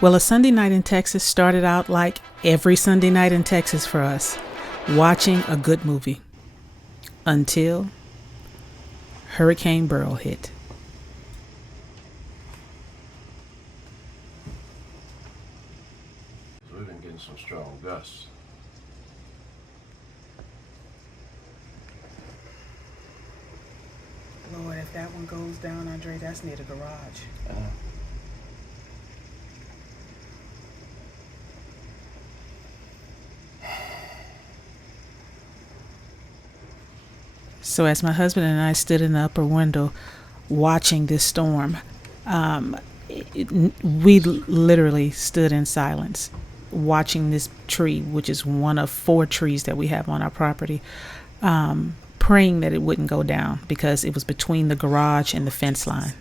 Well, a Sunday night in Texas started out like every Sunday night in Texas for us, watching a good movie. Until Hurricane Beryl hit. We've been getting some strong gusts. Lord, if that one goes down, Andre, that's near the garage. So as my husband and I stood in the upper window watching this storm, we literally stood in silence watching this tree, which is one of 4 trees that we have on our property, praying that it wouldn't go down because it was between the garage and the fence line.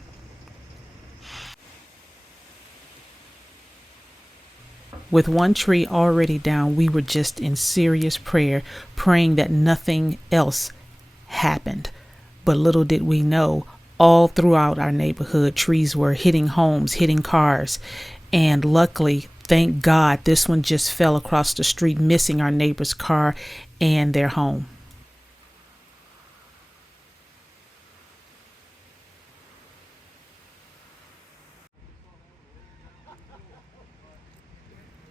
With one tree already down, we were just in serious prayer, praying that nothing else happened. But little did we know, all throughout our neighborhood, trees were hitting homes, hitting cars. And luckily, thank God, this one just fell across the street, missing our neighbor's car and their home.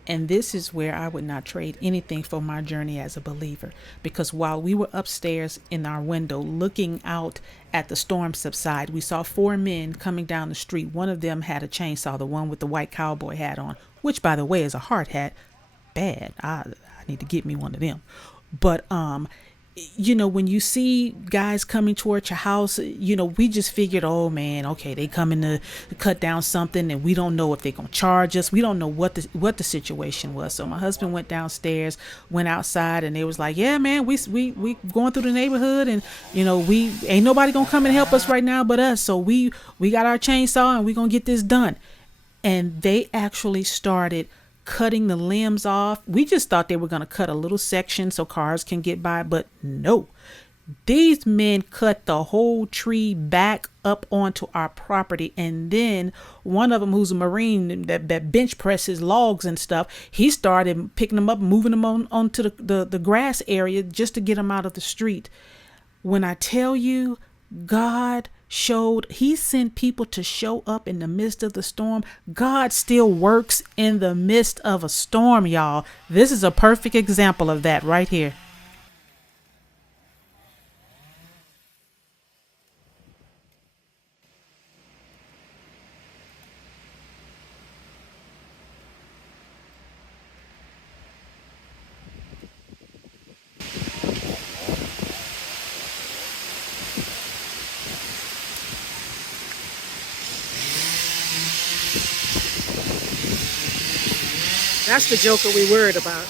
And this is where I would not trade anything for my journey as a believer. Because while we were upstairs in our window looking out at the storm subside, we saw 4 men coming down the street. One of them had a chainsaw, the one with the white cowboy hat on, which, by the way, is a hard hat. Bad. I need to get me one of them. But when you see guys coming towards your house, we just figured, oh man, okay, they coming to cut down something, and we don't know if they're gonna charge us. We don't know what the situation was. So my husband went downstairs, went outside, and they was like, yeah, man, we going through the neighborhood, and we ain't nobody gonna come and help us right now but us. So we got our chainsaw, and we gonna get this done. And they actually started cutting the limbs off. We just thought they were going to cut a little section so cars can get by, but no. These men cut the whole tree back up onto our property, and then one of them, who's a Marine that bench presses logs and stuff, he started picking them up, moving them onto the grass area just to get them out of the street. When I tell you, God he sent people to show up in the midst of the storm. God still works in the midst of a storm, y'all. This is a perfect example of that right here. That's the joker we worried about.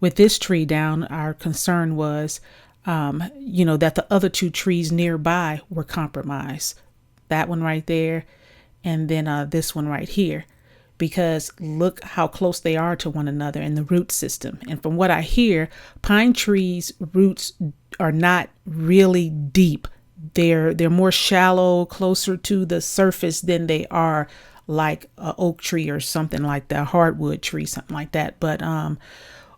With this tree down, our concern was, that the other 2 trees nearby were compromised. That one right there, and then this one right here. Because look how close they are to one another in the root system. And from what I hear, pine trees' roots are not really deep. They're more shallow, closer to the surface than they are like an oak tree or something like that, hardwood tree, something like that. But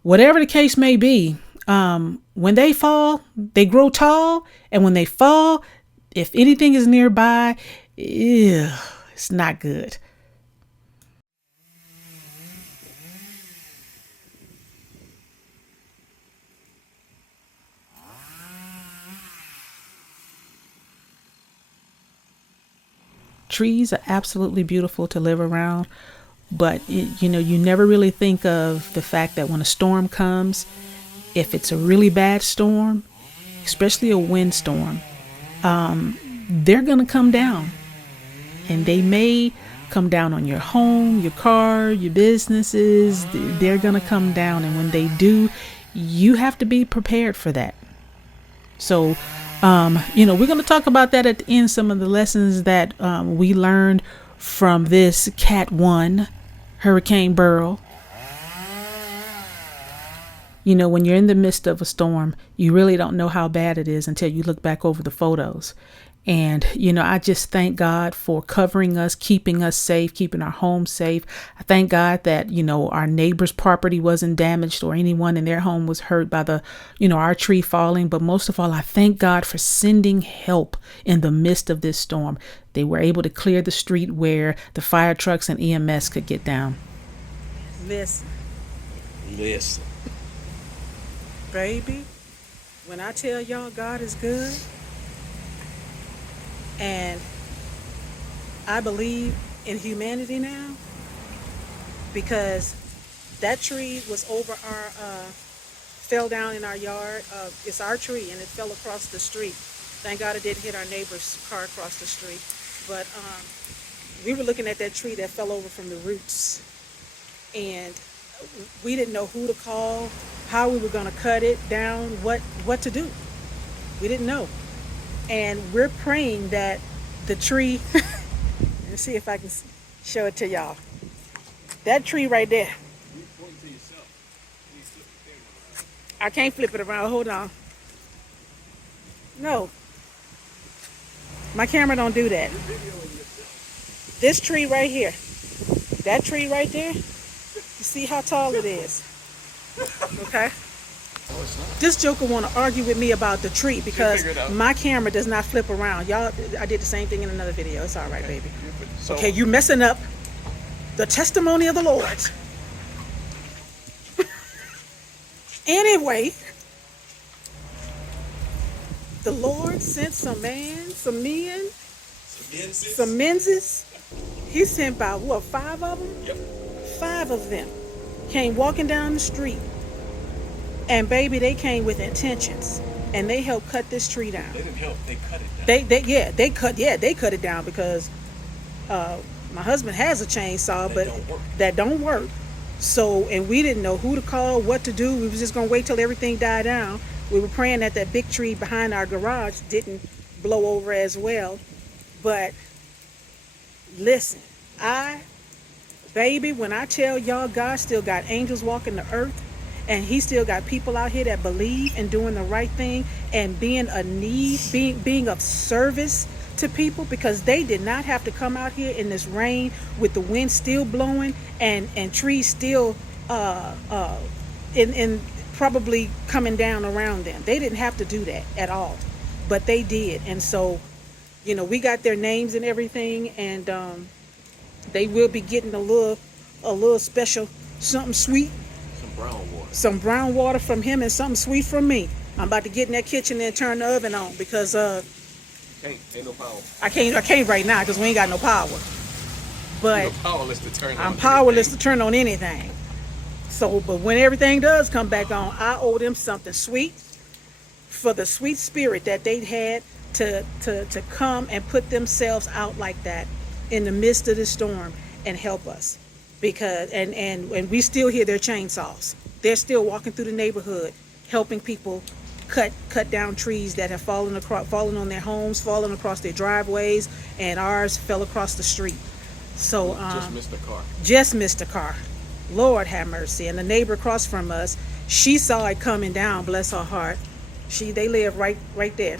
whatever the case may be, when they fall, they grow tall. And when they fall, if anything is nearby, it's not good. Trees are absolutely beautiful to live around, but you never really think of the fact that when a storm comes, if it's a really bad storm, especially a windstorm, they're going to come down, and they may come down on your home, your car, your businesses. They're going to come down, and when they do, you have to be prepared for that. So we're going to talk about that at the end, some of the lessons that we learned from this Cat 1, Hurricane Beryl. When you're in the midst of a storm, you really don't know how bad it is until you look back over the photos. And, I just thank God for covering us, keeping us safe, keeping our home safe. I thank God that, our neighbor's property wasn't damaged or anyone in their home was hurt by our tree falling. But most of all, I thank God for sending help in the midst of this storm. They were able to clear the street where the fire trucks and EMS could get down. Listen. Baby, when I tell y'all God is good, and I believe in humanity now, because that tree was over fell down in our yard. It's our tree, and it fell across the street. Thank God it didn't hit our neighbor's car across the street. But we were looking at that tree that fell over from the roots, and we didn't know who to call, how we were going to cut it down, what to do. We didn't know. And we're praying that the tree, let's see if I can show it to y'all. That tree right there. I can't flip it around. Hold on. No. My camera don't do that. This tree right here. That tree right there. You see how tall it is? Okay. This joker want to argue with me about the tree because my camera does not flip around. Y'all, I did the same thing in another video. It's all right, baby. Okay, you messing up the testimony of the Lord. Anyway, the Lord sent some menses. He sent about, 5 of them? Yep. 5 of them came walking down the street. And baby, they came with intentions, and they helped cut this tree down. They didn't help; they cut it down. They cut it down because my husband has a chainsaw, but that don't work. So, and we didn't know who to call, what to do. We was just gonna wait till everything died down. We were praying that that big tree behind our garage didn't blow over as well. But listen, baby, when I tell y'all, God still got angels walking the earth. And he still got people out here that believe in doing the right thing and being being of service to people, because they did not have to come out here in this rain with the wind still blowing and trees still in probably coming down around them. They didn't have to do that at all, but they did. And so, we got their names and everything, and they will be getting a little special something sweet. Some brown water from him and something sweet from me. I'm about to get in that kitchen and turn the oven on because ain't no power. I can't right now because we ain't got no power. But You're powerless to turn on I'm powerless anything. to turn on anything. So, but when everything does come back on, I owe them something sweet for the sweet spirit that they had to come and put themselves out like that in the midst of the storm and help us. Because and we still hear their chainsaws. They're still walking through the neighborhood, helping people cut down trees that have fallen on their homes, fallen across their driveways, and ours fell across the street. So just missed a car. Lord have mercy. And the neighbor across from us, she saw it coming down. Bless her heart. They live right there.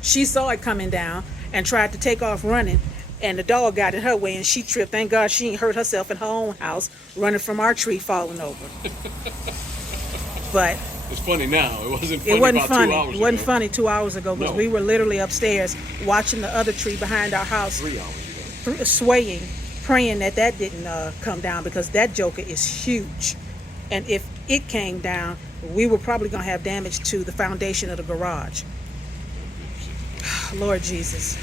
She saw it coming down and tried to take off running. And the dog got in her way and she tripped. Thank God she ain't hurt herself in her own house running from our tree falling over. But it's funny now. It wasn't funny. It wasn't about funny. 2 hours It wasn't ago. funny 2 hours ago because we were literally upstairs watching the other tree behind our house 3 hours ago. swaying, praying that didn't come down, because that joker is huge. And if it came down, we were probably going to have damage to the foundation of the garage. Lord Jesus.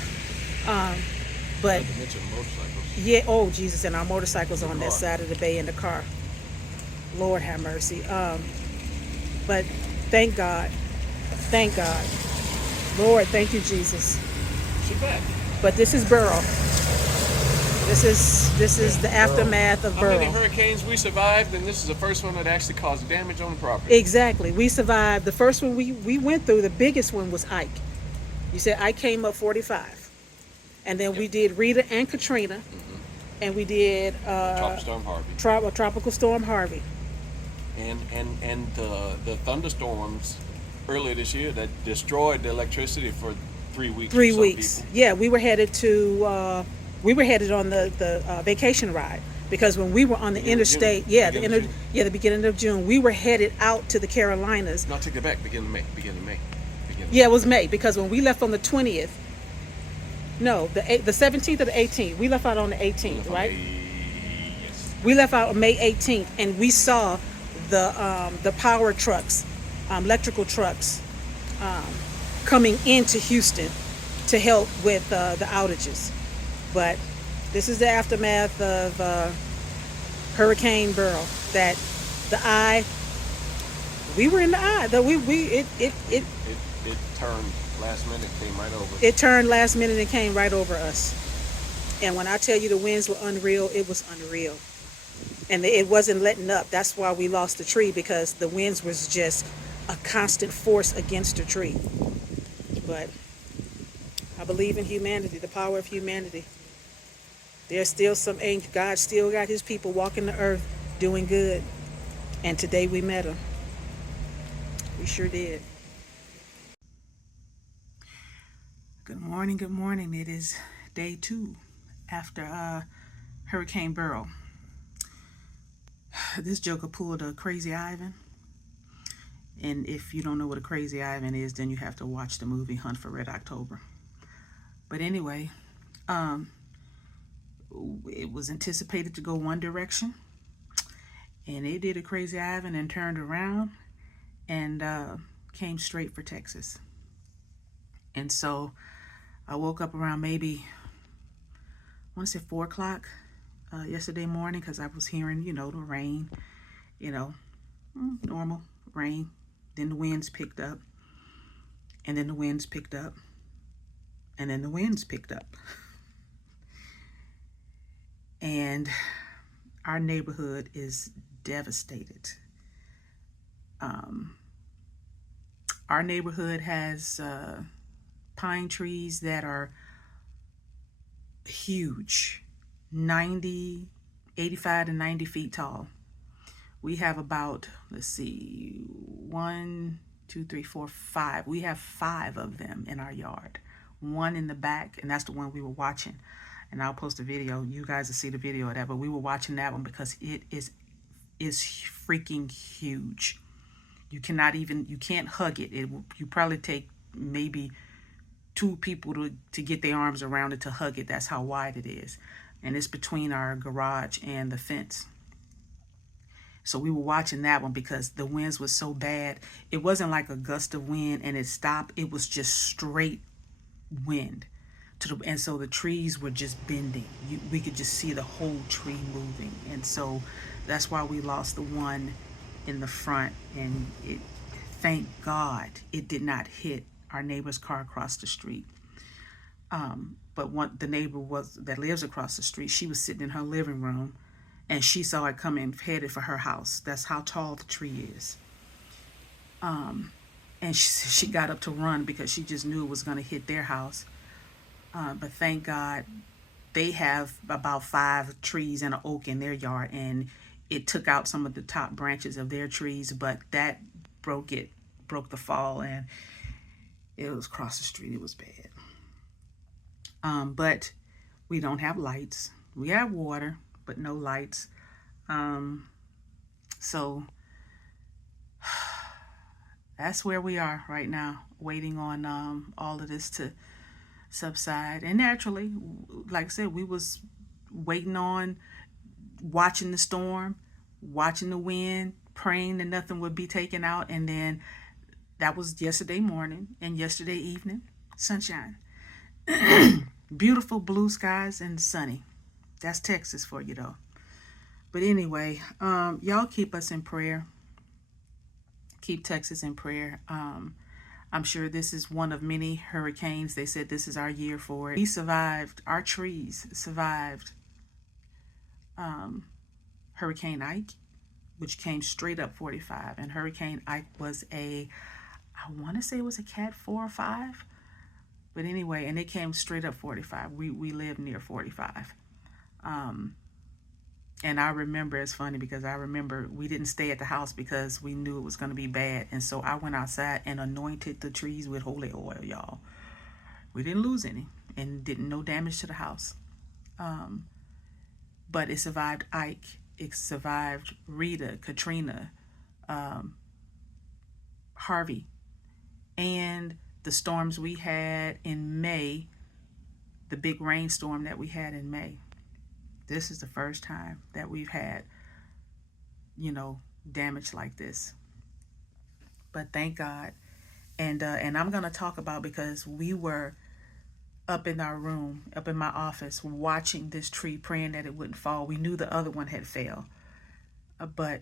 But yeah, oh Jesus, and our motorcycles on that side of the bay in the car. Lord have mercy. But thank God. Lord, thank you, Jesus. She's back. But this is Beryl. This is the aftermath of Beryl. How many hurricanes we survived, and this is the first one that actually caused damage on the property. Exactly. We survived. The first one we went through, the biggest one was Ike. You said Ike came up 45. And then we did Rita and Katrina, and we did Tropical Storm Harvey, and the thunderstorms earlier this year that destroyed the electricity for 3 weeks. Three for some weeks. people. Yeah, we were headed to we were headed on the vacation ride because when we were on the Beginning of June. interstate, Beginning of June. the beginning of June, we were headed out to the Carolinas. No, I take it back. Beginning of May. Yeah, it was May because when we left on the 20th, no, the 17th or the 18th, we left out on the 18th, right? Yes. We left out on May 18th, and we saw the power trucks, electrical trucks, coming into Houston to help with the outages. But this is the aftermath of Hurricane Beryl. That the eye, we were in the eye. That It turned last minute. Came right over. it turned last minute and came right over us. And when I tell you the winds were unreal, it was unreal. And it wasn't letting up. That's why we lost the tree, because the winds was just a constant force against the tree. But I believe in humanity, the power of humanity. There's still some angel. God still got his people walking the earth doing good. And today we met him. We sure did. Good morning, good morning. It is day 2 after Hurricane Beryl. This joker pulled a crazy Ivan. And if you don't know what a crazy Ivan is, then you have to watch the movie Hunt for Red October. But anyway, it was anticipated to go one direction. And it did a crazy Ivan and turned around and came straight for Texas. And so I woke up around maybe, I want to say 4 o'clock yesterday morning, because I was hearing, the rain, normal rain. Then the winds picked up, and then the winds picked up, and then the winds picked up. And our neighborhood is devastated. Our neighborhood has pine trees that are huge, 85 to 90 feet tall. We have about, 1, 2, 3, 4, 5. We have 5 of them in our yard. One in the back, and that's the one we were watching. And I'll post a video. You guys will see the video of that. But we were watching that one because it is freaking huge. You can't hug it. You probably take maybe 2 people to get their arms around it to hug it. That's how wide it is. And it's between our garage and the fence. So we were watching that one because the winds was so bad. It wasn't like a gust of wind and it stopped. It was just straight wind. And so the trees were just bending. We could just see the whole tree moving. And so that's why we lost the one in the front. And thank God it did not hit our neighbor's car across the street. But the neighbor that lives across the street, she was sitting in her living room and she saw it coming, headed for her house. That's how tall the tree is. And she got up to run because she just knew it was going to hit their house. But thank God they have about 5 trees and an oak in their yard, and it took out some of the top branches of their trees, but that broke the fall, and it was across the street. It was bad. But we don't have lights. We have water, but no lights. So that's where we are right now, waiting on all of this to subside. And naturally, like I said, we was waiting on watching the storm, watching the wind, praying that nothing would be taken out. And then that was yesterday morning and yesterday evening, sunshine. Beautiful blue skies and sunny. That's Texas for you though. But anyway, y'all keep us in prayer. Keep Texas in prayer. I'm sure this is one of many hurricanes. They said this is our year for it. We survived. Our trees survived Hurricane Ike, which came straight up 45. And Hurricane Ike was I want to say it was a Cat 4 or 5. But anyway, and it came straight up 45. We live near 45. And I remember, it's funny because I remember we didn't stay at the house because we knew it was going to be bad. And so I went outside and anointed the trees with holy oil, y'all. We didn't lose any, and didn't no damage to the house. But it survived Ike. It survived Rita, Katrina, Harvey, and the storms we had in May, the big rainstorm that we had in May. This is the first time that we've had, damage like this. But thank God. And I'm going to talk about, because we were up in our room, up in my office, watching this tree, praying that it wouldn't fall. We knew the other one had failed, but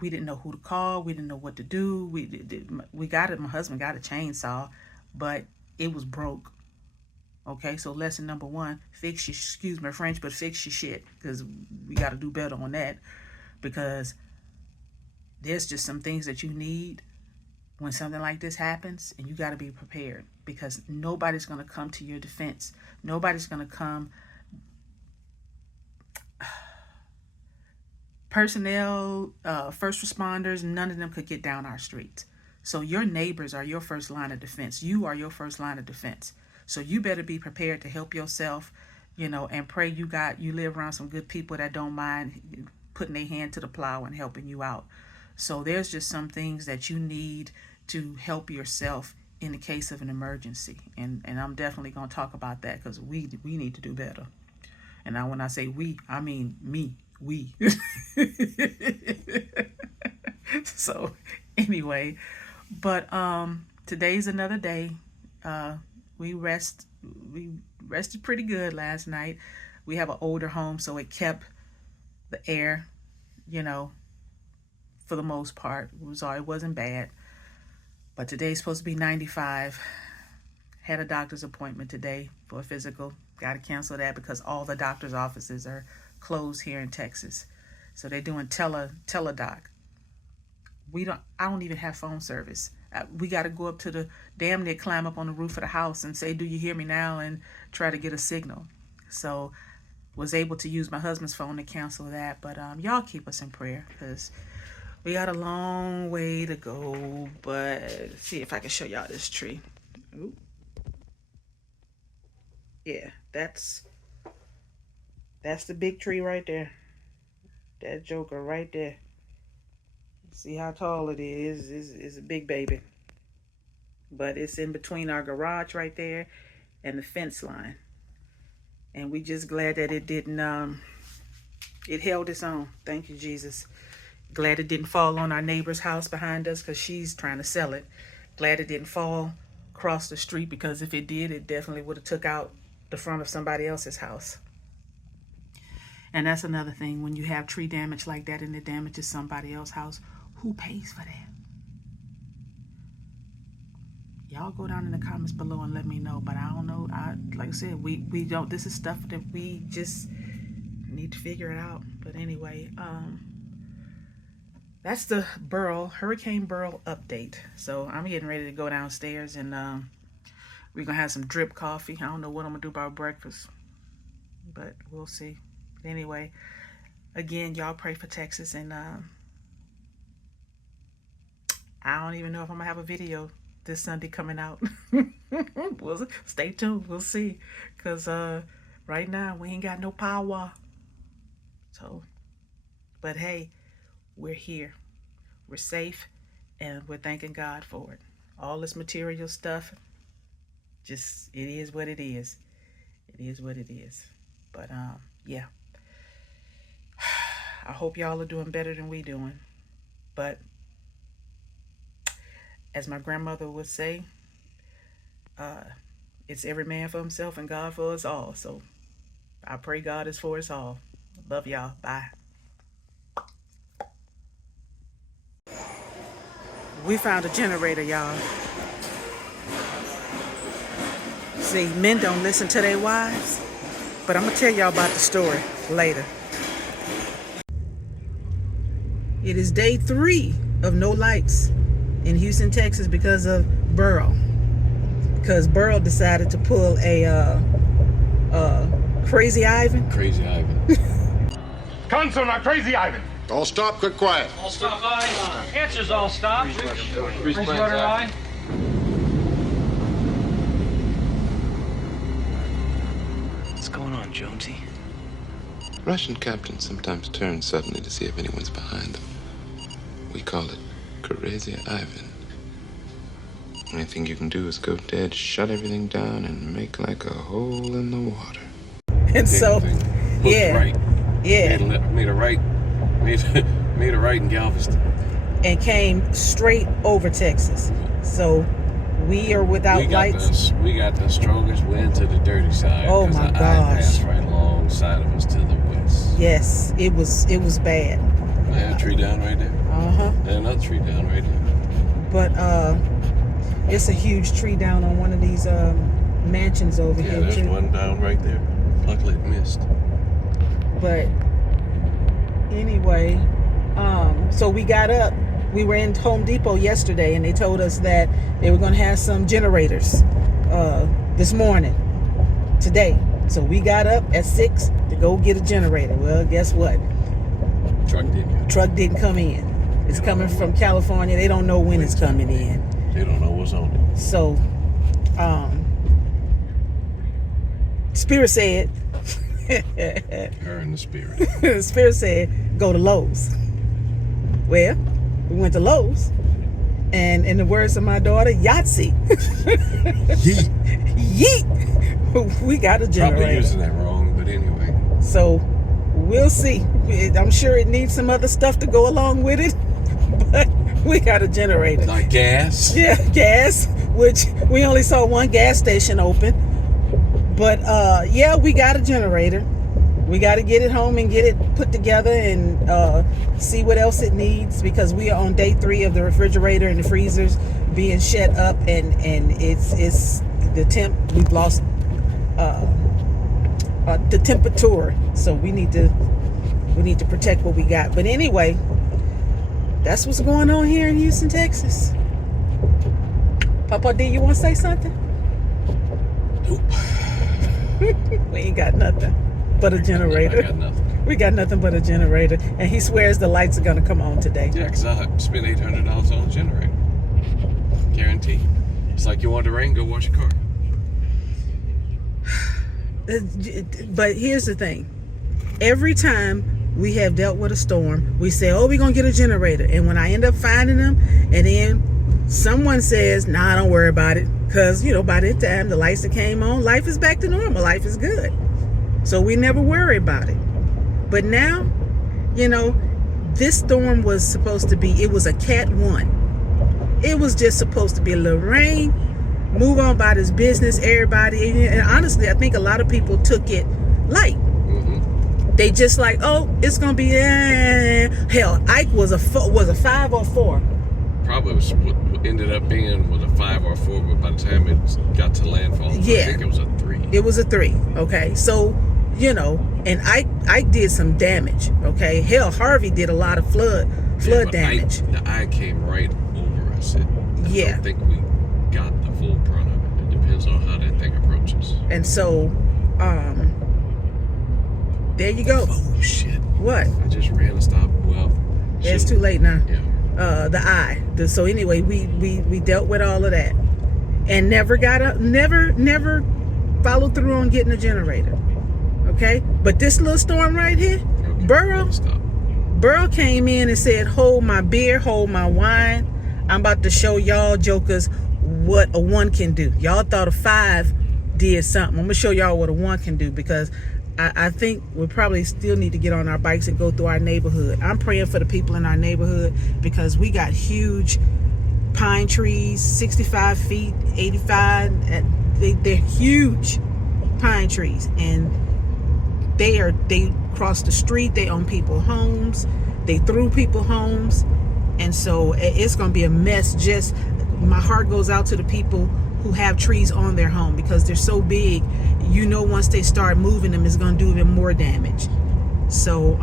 we didn't know who to call. We didn't know what to do. We got it. My husband got a chainsaw, but it was broke. Okay, so lesson number one: excuse my French, but fix your shit, because we got to do better on that. Because there's just some things that you need when something like this happens, and you got to be prepared, because nobody's going to come to your defense. Nobody's going to come. Personnel, first responders, none of them could get down our streets. So your neighbors are your first line of defense. You are your first line of defense. So you better be prepared to help yourself, and pray you live around some good people that don't mind putting their hand to the plow and helping you out. So there's just some things that you need to help yourself in the case of an emergency. And I'm definitely going to talk about that, because we need to do better. And now when I say we, I mean me, we. So anyway, but today's another day. We rested pretty good last night. We have an older home, so it kept the air, for the most part. It wasn't bad. But today's supposed to be 95. Had a doctor's appointment today for a physical. Got to cancel that because all the doctor's offices are closed here in Texas. So they're doing teledoc. I don't even have phone service. We got to go up to the damn near climb up on the roof of the house and say, "Do you hear me now?" and try to get a signal. So was able to use my husband's phone to cancel that. But y'all keep us in prayer, because we got a long way to go. But let's see if I can show y'all this tree. Ooh. Yeah, that's the big tree right there. That joker right there. See how tall it is. It's a big baby. But it's in between our garage right there and the fence line. And we just glad that it didn't, it held its own. Thank you, Jesus. Glad it didn't fall on our neighbor's house behind us, because she's trying to sell it. Glad it didn't fall across the street, because if it did, it definitely would have took out the front of somebody else's house. And that's another thing. When you have tree damage like that and it damages somebody else's house, who pays for that? Y'all go down in the comments below and let me know. But I don't know. Like I said, we don't. This is stuff that we just need to figure it out. But anyway, that's the Hurricane Beryl update. So I'm getting ready to go downstairs, and we're gonna have some drip coffee. I don't know what I'm gonna do about breakfast, but we'll see. But anyway, again, y'all pray for Texas, and I don't even know if I'm gonna have a video this Sunday coming out. We'll stay tuned. We'll see, because right now we ain't got no power. So, but hey, we're here, we're safe, and we're thanking God for it. All this material stuff, just, it is what it is. It is what it is. But yeah, I hope y'all are doing better than we doing. But as my grandmother would say, it's every man for himself and God for us all. So I pray God is for us all. Love y'all. Bye. We found a generator, y'all. See, men don't listen to their wives, but I'm gonna tell y'all about the story later. It is day 3 of no lights in Houston, Texas, because of Beryl. Because Beryl decided to pull a Crazy Ivan. Crazy Ivan. Cancel my Crazy Ivan. All stop, quick quiet. All stop, aye. Answers all stop. Freeze rudder, aye. What's going on, Jonesy? Russian captains sometimes turn suddenly to see if anyone's behind them. We call it Crazy Ivan. Only thing you can do is go dead, shut everything down, and make like a hole in the water. And so, yeah, Right. yeah, Made a right. Made a right in Galveston. and came straight over Texas. So we are without lights. We got the strongest wind to the dirty side. Oh 'cause my the eye gosh. passed right alongside of us to the west. Yes, it was bad. There's a tree down right there. There's another tree down right there. But it's a huge tree down on one of these mansions over Yeah, here there's too. one down right there. Luckily it missed. But anyway, so we got up. We were in Home Depot yesterday, and they told us that they were going to have some generators this morning, today. So we got up at 6 to go get a generator. Well, guess what? Truck didn't come in. It's coming from California. They don't know when it's coming in. They don't know what's on it. So, Spirit said, Her and the spirit. Spirit said, go to Lowe's. Well, we went to Lowe's, and in the words of my daughter, Yahtzee. Yeet. We got a generator. Probably using that wrong, but anyway. So we'll see. I'm sure it needs some other stuff to go along with it, but we got a generator. Like gas? Yeah, gas, which we only saw one gas station open. But yeah, we got a generator. We got to get it home and get it put together and see what else it needs, because we are on day 3 of the refrigerator and the freezers being shut up, and it's the temp. We've lost the temperature, so we need to protect what we got. But anyway, that's what's going on here in Houston, Texas. Papa D, you want to say something? Nope. We ain't got nothing but a generator. I got nothing. We got nothing but a generator, and he swears the lights are gonna come on today. Yeah, because I spent $800 on a generator. Guarantee. It's like you want the rain, go wash your car. But here's the thing. Every time we have dealt with a storm, we say, oh, we're gonna get a generator. And when I end up finding them, and then someone says, nah, don't worry about it, because by that time the lights that came on, life is back to normal, life is good. So we never worry about it. But now, this storm was supposed to be, it was a Cat 1. It was just supposed to be a little rain, move on about his business, everybody. And honestly, I think a lot of people took it light. Mm-hmm. They just like, oh, it's going to be, hell, Ike was a 5 or 4. Probably was what ended up being was a 5 or 4, but by the time it got to landfall, Yeah. I think it was a 3. It was a 3. Okay. So, and Ike did some damage. Okay. Hell, Harvey did a lot of flood damage. The eye came right over us. I Yeah. don't think we got the full brunt of it. It depends on how that thing approaches. And so, there you go. Oh, shit. What? I just ran and stopped. Well, It's too late now. Yeah. The eye. So anyway, we dealt with all of that, and never followed through on getting a generator. Okay, but this little storm right here, Okay, Beryl stop. came in and said, hold my beer, hold my wine. I'm about to show y'all jokers what a 1 can do. Y'all thought a 5 did something. I'm gonna show y'all what a 1 can do, because I think we probably still need to get on our bikes and go through our neighborhood. I'm praying for the people in our neighborhood, because we got huge pine trees, 65 feet, 85. They're huge pine trees, and they cross the street. They own people's homes. They through people's homes, and so it's gonna be a mess. Just my heart goes out to the people who have trees on their home, because they're so big. Once they start moving them, it's gonna do even more damage. So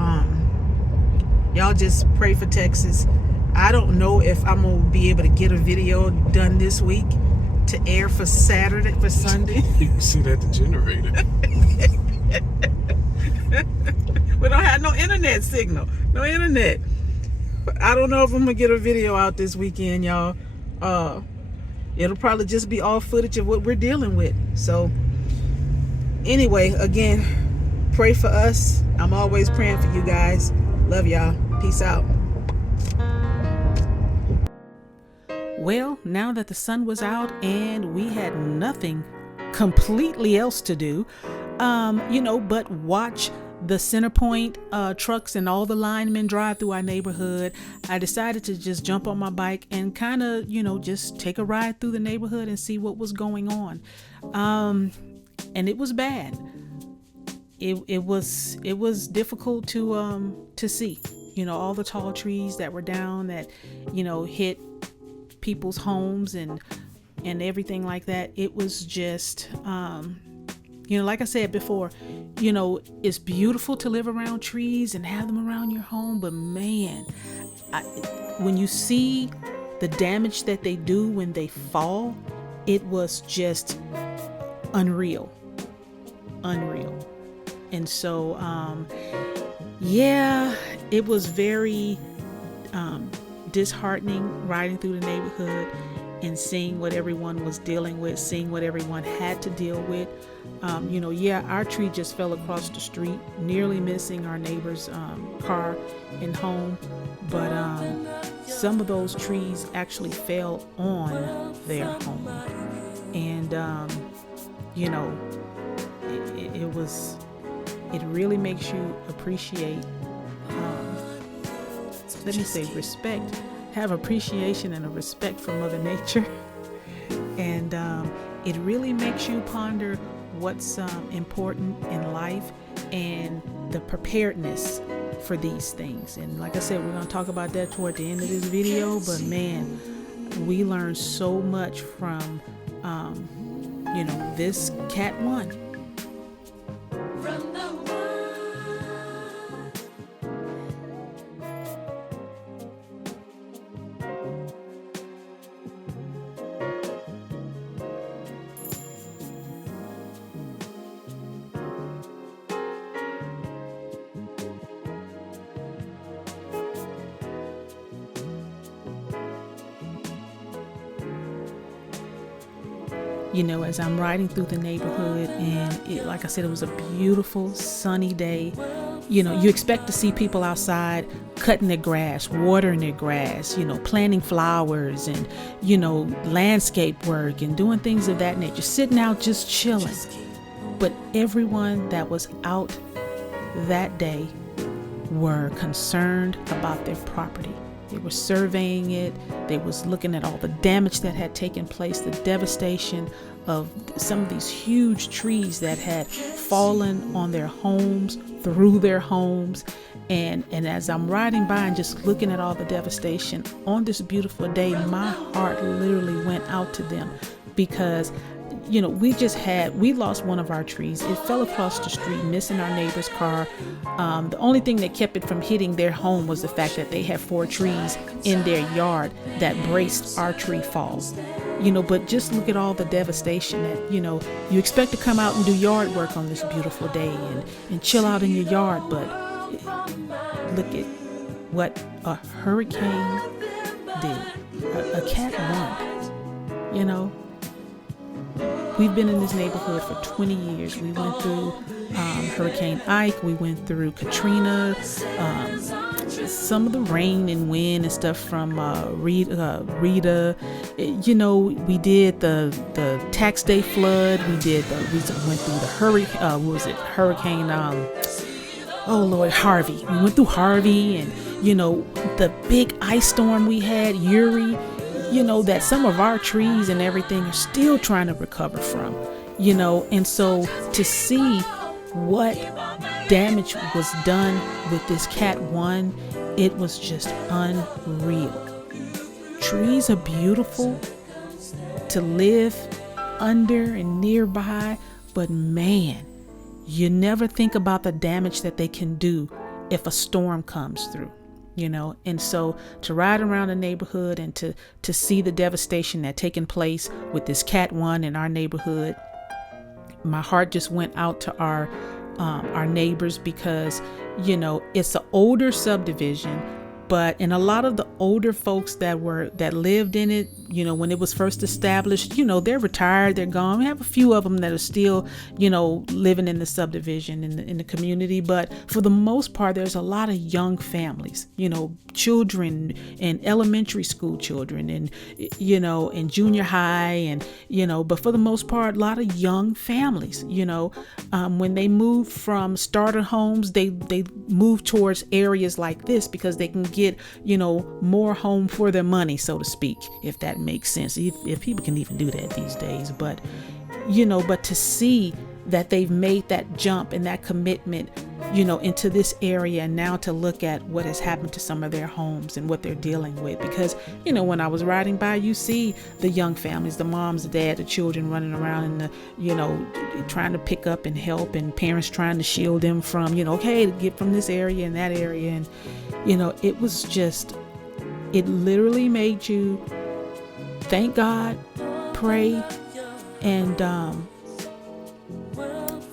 y'all just pray for Texas. I don't know if I'm gonna be able to get a video done this week to air for Sunday. You can see that the generator. We don't have no internet signal. No internet. I don't know if I'm gonna get a video out this weekend, y'all. It'll probably just be all footage of what we're dealing with. So anyway, again, pray for us. I'm always praying for you guys. Love y'all. Peace out. Well, now that the sun was out and we had nothing completely else to do, but watch the Centerpoint trucks and all the linemen drive through our neighborhood, I decided to just jump on my bike and kind of, just take a ride through the neighborhood and see what was going on. And it was bad. It was difficult to see, all the tall trees that were down that, hit people's homes and everything like that. It was just, like I said before, it's beautiful to live around trees and have them around your home. But man, when you see the damage that they do when they fall, it was just unreal. And so, it was very disheartening riding through the neighborhood and seeing what everyone was dealing with, seeing what everyone had to deal with. Our tree just fell across the street, nearly missing our neighbor's car and home. But some of those trees actually fell on their home. And, it really makes you appreciate, respect, have appreciation and a respect for Mother Nature. And it really makes you ponder what's important in life and the preparedness for these things. And like I said, we're going to talk about that toward the end of this video. But man, we learned so much from, this Cat 1. As I'm riding through the neighborhood, and like I said, it was a beautiful sunny day. You expect to see people outside cutting their grass, watering their grass, planting flowers and, landscape work and doing things of that nature, sitting out just chilling. But everyone that was out that day were concerned about their property. They were surveying it. They was looking at all the damage that had taken place, the devastation of some of these huge trees that had fallen on their homes, through their homes. And as I'm riding by and just looking at all the devastation on this beautiful day, my heart literally went out to them, because we lost one of our trees. It fell across the street, missing our neighbor's car. The only thing that kept it from hitting their home was the fact that they had 4 trees in their yard that braced our tree fall. But just look at all the devastation that, you expect to come out and do yard work on this beautiful day and chill out in your yard. But look at what a hurricane did. A Cat 1, We've been in this neighborhood for 20 years. We went through Hurricane Ike. We went through Katrina, some of the rain and wind and stuff from Rita. We did the tax day flood. We went through the Hurricane, Harvey. We went through Harvey, and, the big ice storm we had, Uri. That some of our trees and everything are still trying to recover from, and so to see what damage was done with this Cat 1, it was just unreal. Trees are beautiful to live under and nearby, but man, you never think about the damage that they can do if a storm comes through. And so to ride around the neighborhood and to see the devastation that taken place with this Cat 1 in our neighborhood, my heart just went out to our neighbors, because, it's an older subdivision, and a lot of the older folks that lived in it, when it was first established, they're retired, they're gone. We have a few of them that are still, living in the subdivision in the community. But for the most part, there's a lot of young families, children and elementary school children and, and junior high and, but for the most part, a lot of young families, when they move from starter homes, they move towards areas like this because they can get, more home for their money, so to speak, if that makes sense. If people can even do that these days. But, but to see that they've made that jump and that commitment, into this area, and now to look at what has happened to some of their homes and what they're dealing with. Because, when I was riding by, you see the young families, the moms, the dad, the children running around and trying to pick up and help, and parents trying to shield them from, okay, to get from this area and that area. And, it was just, it literally made you thank God, pray, and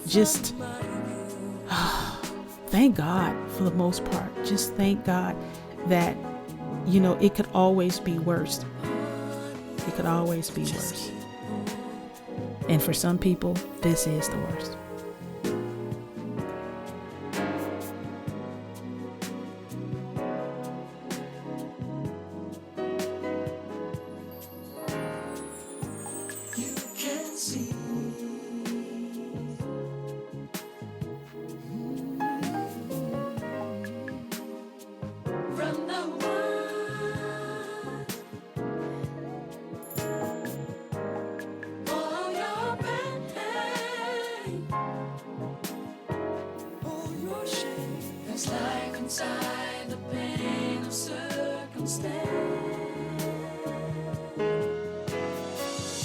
just thank God for the most part. Just thank God that, it could always be worse. It could always be worse. And for some people, this is the worst. Inside the pain of circumstance,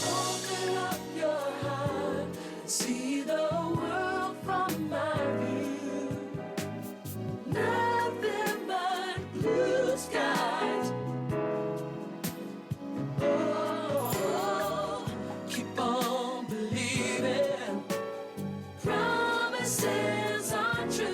open up your heart and see the world from my view. Nothing but blue skies. Oh, keep on believing. Promises are true.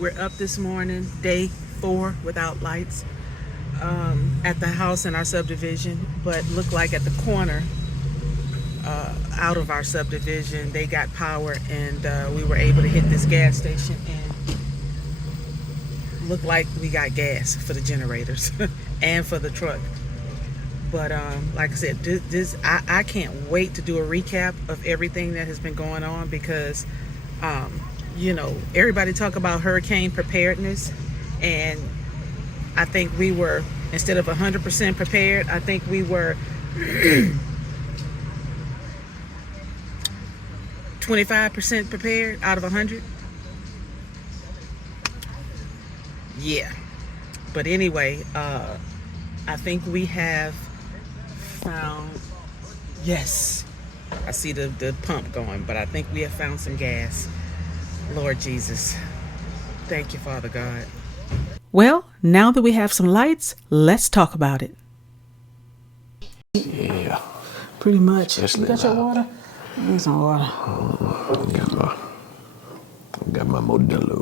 We're up this morning, day 4 without lights, at the house in our subdivision, but looked like at the corner out of our subdivision they got power, and we were able to hit this gas station and looked like we got gas for the generators and for the truck. But like I said, I can't wait to do a recap of everything that has been going on, because everybody talk about hurricane preparedness, and I think we were, instead of 100% prepared, I think we were 25% prepared out of 100. Yeah. But anyway, I think we have found, yes, I see the pump going, but I think we have found some gas. Lord Jesus, thank you, Father God. Well, now that we have some lights, let's talk about it. Yeah. Pretty much. Especially You got your now. water? Need some water. Got my Modelo.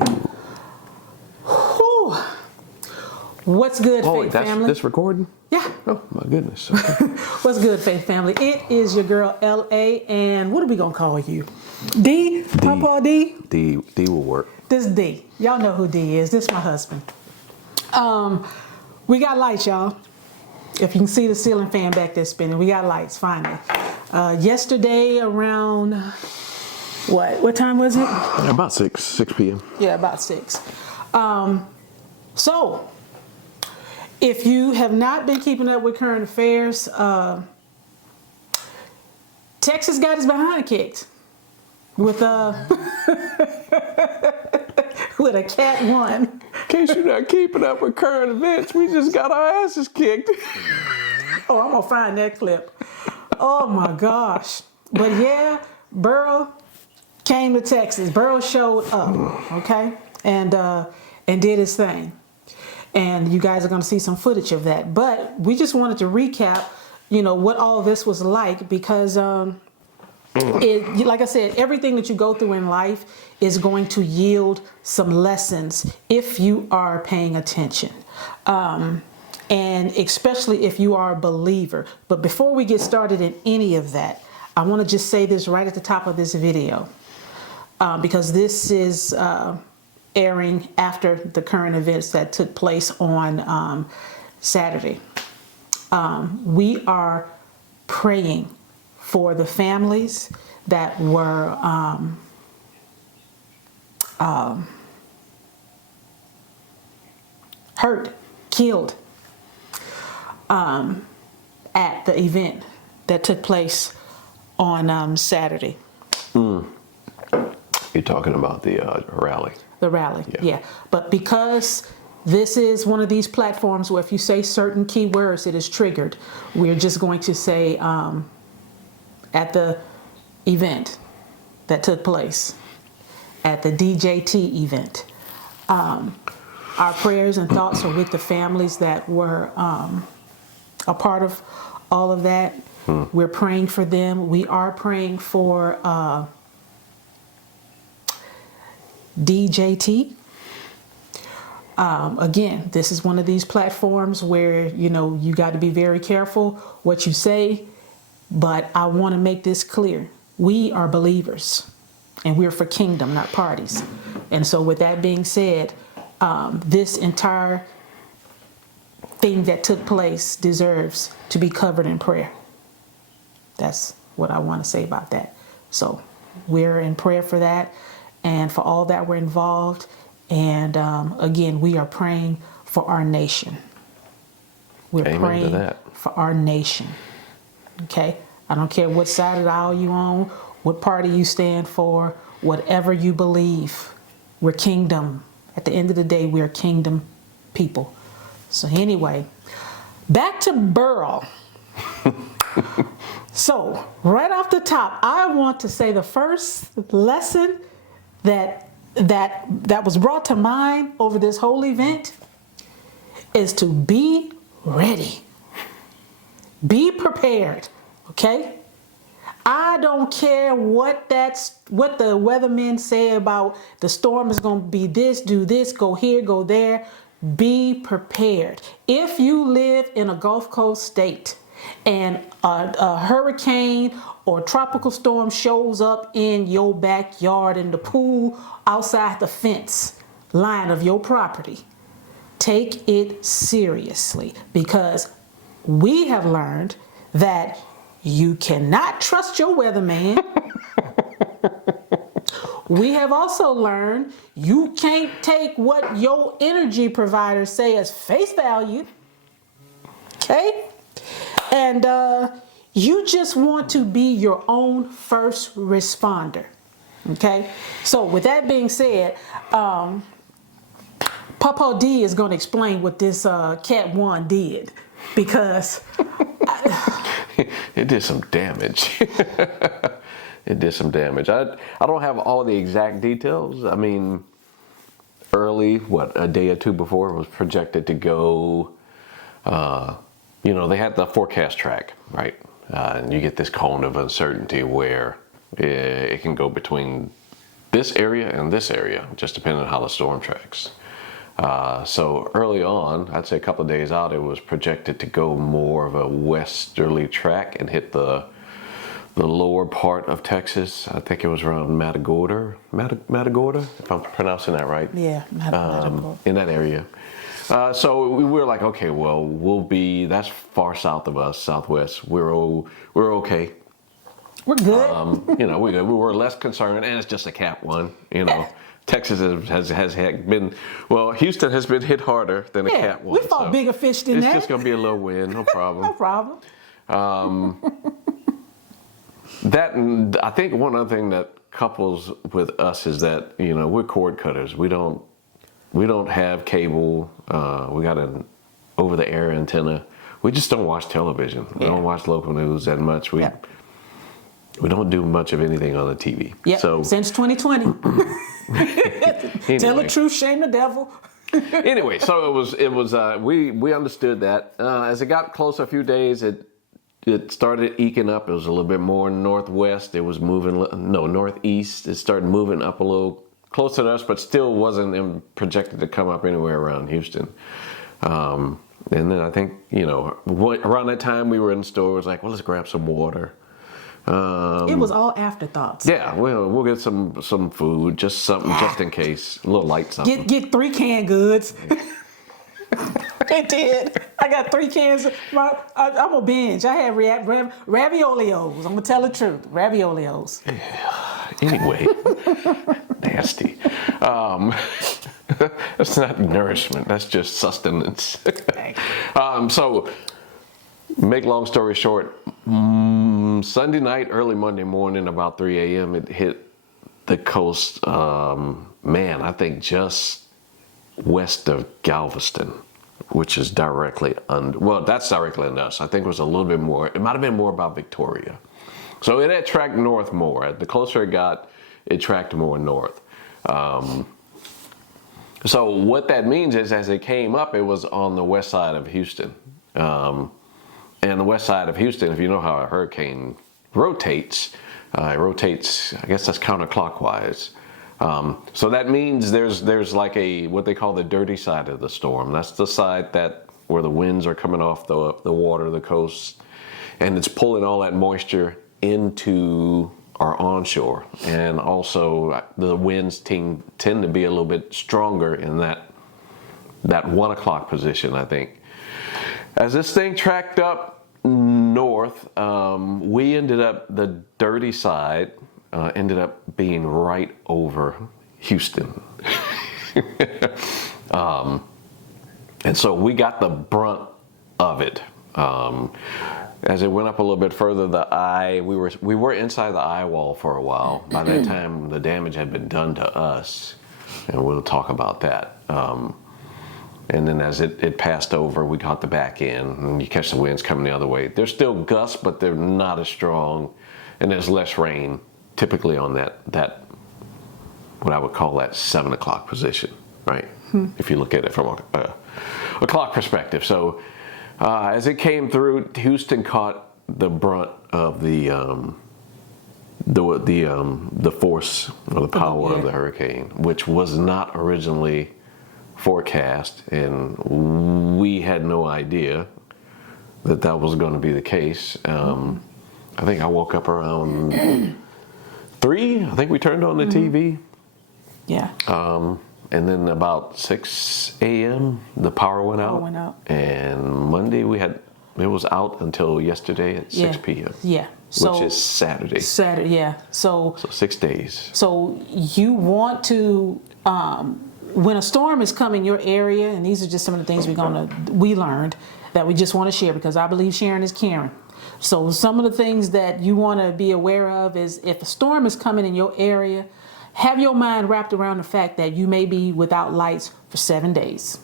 Whew. What's good, Oh, Faith that's family? this recording? Yeah. Oh my goodness. Okay. What's good, Faith family? It is your girl L.A. and what are we gonna call you? D? Papa D? D will work. This D. Y'all know who D is. This is my husband. We got lights, y'all. If you can see the ceiling fan back there spinning, we got lights finally. Yesterday around what time was it? About 6 p.m. Yeah, about 6. So, if you have not been keeping up with current affairs, Texas got his behind kicked with with a Cat 1. In case you're not keeping up with current events, we just got our asses kicked. Oh, I'm gonna find that clip. Oh my gosh. But yeah, Beryl came to Texas. Beryl showed up, okay? And did his thing. And you guys are gonna see some footage of that. But we just wanted to recap, what all this was like because like I said, everything that you go through in life is going to yield some lessons if you are paying attention. And especially if you are a believer. But before we get started in any of that, I want to just say this right at the top of this video. Because this is airing after the current events that took place on Saturday. We are praying for the families that were hurt, killed at the event that took place on Saturday. You're talking about the rally. The rally, Yeah. yeah. But because this is one of these platforms where if you say certain keywords, it is triggered, we're just going to say at the event that took place, at the DJT event, our prayers and thoughts are with the families that were a part of all of that. We're praying for them. We are praying for DJT. Again, this is one of these platforms where, you got to be very careful what you say, but I want to make this clear. We are believers and we're for kingdom, not parties. And so with that being said, this entire thing that took place deserves to be covered in prayer. That's what I want to say about that. So we're in prayer for that and for all that were involved. And again, we are praying for our nation. We're Amen to praying that. for our nation. Okay? I don't care what side of the aisle you on, what party you stand for, whatever you believe. We're kingdom. At the end of the day, we're kingdom people. So anyway, back to Beryl. So right off the top, I want to say the first lesson that was brought to mind over this whole event is to be ready. Be prepared, okay? I don't care what the weathermen say about the storm is going to be this, do this, go here, go there. Be prepared. If you live in a Gulf Coast state and a hurricane or tropical storm shows up in your backyard in the pool outside the fence line of your property, take it seriously because we have learned that you cannot trust your weatherman. We have also learned you can't take what your energy providers say as face value. Okay? And you just want to be your own first responder. Okay? So with that being said, Papa D is going to explain what this Cat 1 did because It did some damage. It did some damage. I don't have all the exact details. I mean, early, a day or two before, it was projected to go, they had the forecast track, right? And you get this cone of uncertainty where it can go between this area and this area, just depending on how the storm tracks. So early on, I'd say a couple of days out, it was projected to go more of a westerly track and hit the lower part of Texas. I think it was around Matagorda, if I'm pronouncing that right. Yeah, Matagorda. In that area. So we were like, okay, well, that's far south of us, southwest. We're okay. We're good. We're good. We were less concerned, and it's just a Cat 1, Yeah. Texas has been, well, Houston has been hit harder than a Cat 1. We fought bigger fish than that. It's just going to be a little wind, no problem. No problem. That, and I think one other thing that couples with us is that, we're cord cutters. We don't have cable. We got an over-the-air antenna. We just don't watch television. We don't watch local news that much. We don't do much of anything on the TV. Yeah, So since 2020. Tell the truth, shame the devil. Anyway, so it was. We understood that. As it got closer, a few days, it started eking up. It was a little bit more northwest. It was northeast. It started moving up a little closer to us, but still wasn't projected to come up anywhere around Houston. And then I think around that time we were in the store. It was like, well, let's grab some water. It was all afterthoughts. Yeah, we'll get some food, just something, just in case, a little light something. Get 3 canned goods. It did. I got 3 cans. I'm a binge. I had raviolios. I'm gonna tell the truth. Raviolios. Anyway, nasty. That's not nourishment. That's just sustenance. So, make long story short, Sunday night, early Monday morning, about 3 a.m., it hit the coast. I think just west of Galveston, which is directly under. Well, that's directly under us. I think it was a little bit more. It might have been more about Victoria. So it had tracked north more. The closer it got, it tracked more north. So what that means is, as it came up, it was on the west side of Houston. And the west side of Houston, if you know how a hurricane rotates, I guess that's counterclockwise. So that means there's like what they call the dirty side of the storm. That's the side where the winds are coming off the water, the coast, and it's pulling all that moisture into our onshore. And also the winds tend to be a little bit stronger in that 1 o'clock position, I think. As this thing tracked up north, the dirty side ended up being right over Houston. And so we got the brunt of it. As it went up a little bit further, we were inside the eye wall for a while. By that time, the damage had been done to us, and we'll talk about that. And then as it passed over, we caught the back end, and you catch the winds coming the other way. There's still gusts, but they're not as strong, and there's less rain, typically on that what I would call that 7 o'clock position, right? If you look at it from a clock perspective. So as it came through, Houston caught the brunt of the force or the power of the hurricane, which was not originally forecast, and we had no idea that was going to be the case. I think I woke up around 3. I think we turned on the TV. Yeah. And then about 6 a.m. the power went out. And Monday it was out until yesterday at 6 p.m. Yeah. Which is Saturday. Yeah. So 6 days. So you want to, when a storm is coming your area, and these are just some of the things we learned that we just want to share, because I believe sharing is caring. So some of the things that you want to be aware of is, if a storm is coming in your area, have your mind wrapped around the fact that you may be without lights for 7 days.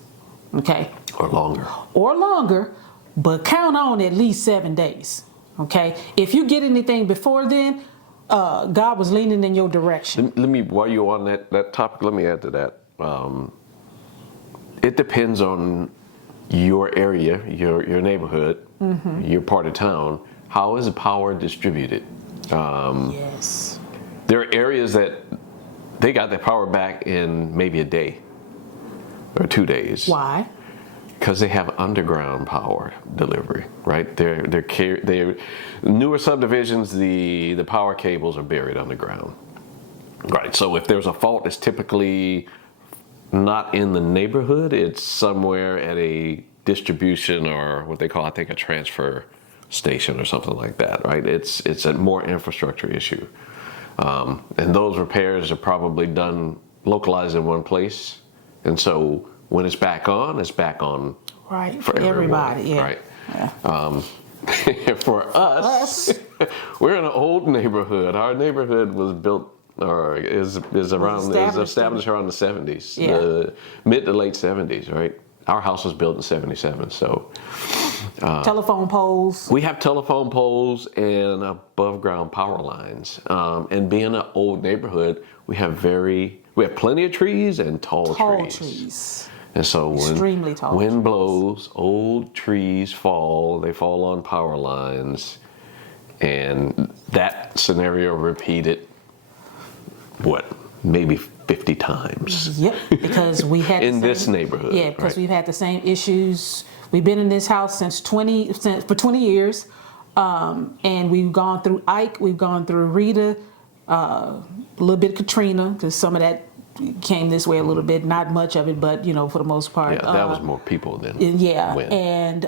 Okay? Or longer, but count on at least 7 days. Okay? If you get anything before then, God was leaning in your direction. Let me, while you're on that topic, let me add to that. It depends on your area, your neighborhood, your part of town. How is the power distributed? Yes. There are areas that they got their power back in maybe a day. or 2 days. Why? Because they have underground power delivery, right? They're newer subdivisions. The power cables are buried underground, right? So if there's a fault, it's typically not in the neighborhood. It's somewhere at a distribution or what they call, I think, a transfer station or something like that, right? It's a more infrastructure issue, and those repairs are probably done localized in one place, and so when it's back on Right, for everybody, yeah. right? Yeah. For us, we're in an old neighborhood. Our neighborhood was built or is established around the 70s, Yeah. the mid to late 70s, right? Our house was built in 77, so Telephone poles. we have telephone poles and above ground power lines. And being an old neighborhood, we have plenty of trees and tall trees. And so Extremely when tall wind trees. blows, old trees fall. They fall on power lines, and that scenario repeated. Maybe 50 times. Yep, because we had In this neighborhood, Yeah, because right. we've had the same issues. We've been in this house for 20 years, and we've gone through Ike, we've gone through Rita, a little bit of Katrina, because some of that came this way a little bit, not much of it, but for the most part. Yeah, that was more people than Yeah, wind. and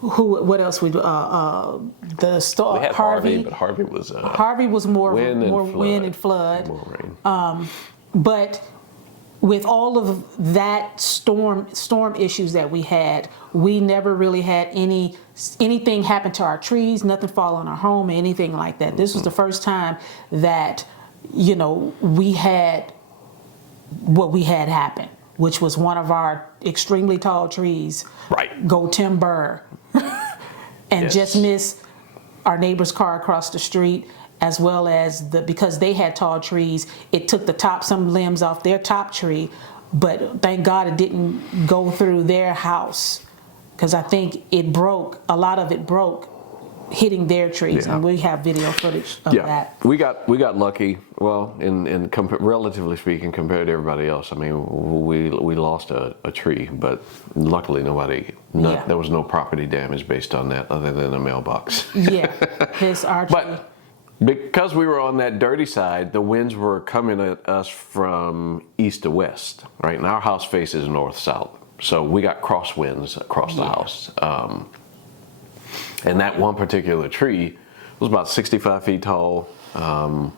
what else we do? The storm We had Harvey, but Harvey was Harvey was more wind and flood. more rain. But with all of that storm issues that we had, we never really had anything happen to our trees, nothing fall on our home, or anything like that. This was the first time that we had what we had happen, which was one of our extremely tall trees Right. go timber and Yes. just miss our neighbor's car across the street, as well as because they had tall trees, it took some limbs off their top tree, but thank God it didn't go through their house, because I think a lot of it broke hitting their trees, Yeah. and we have video footage of Yeah, that. we got lucky. Well, relatively speaking, compared to everybody else, I mean, we lost a tree, but luckily Yeah. there was no property damage based on that, other than a mailbox. Yeah, our tree. But because we were on that dirty side, the winds were coming at us from east to west, right? And our house faces north-south, so we got crosswinds across the house. And that one particular tree was about 65 feet tall, and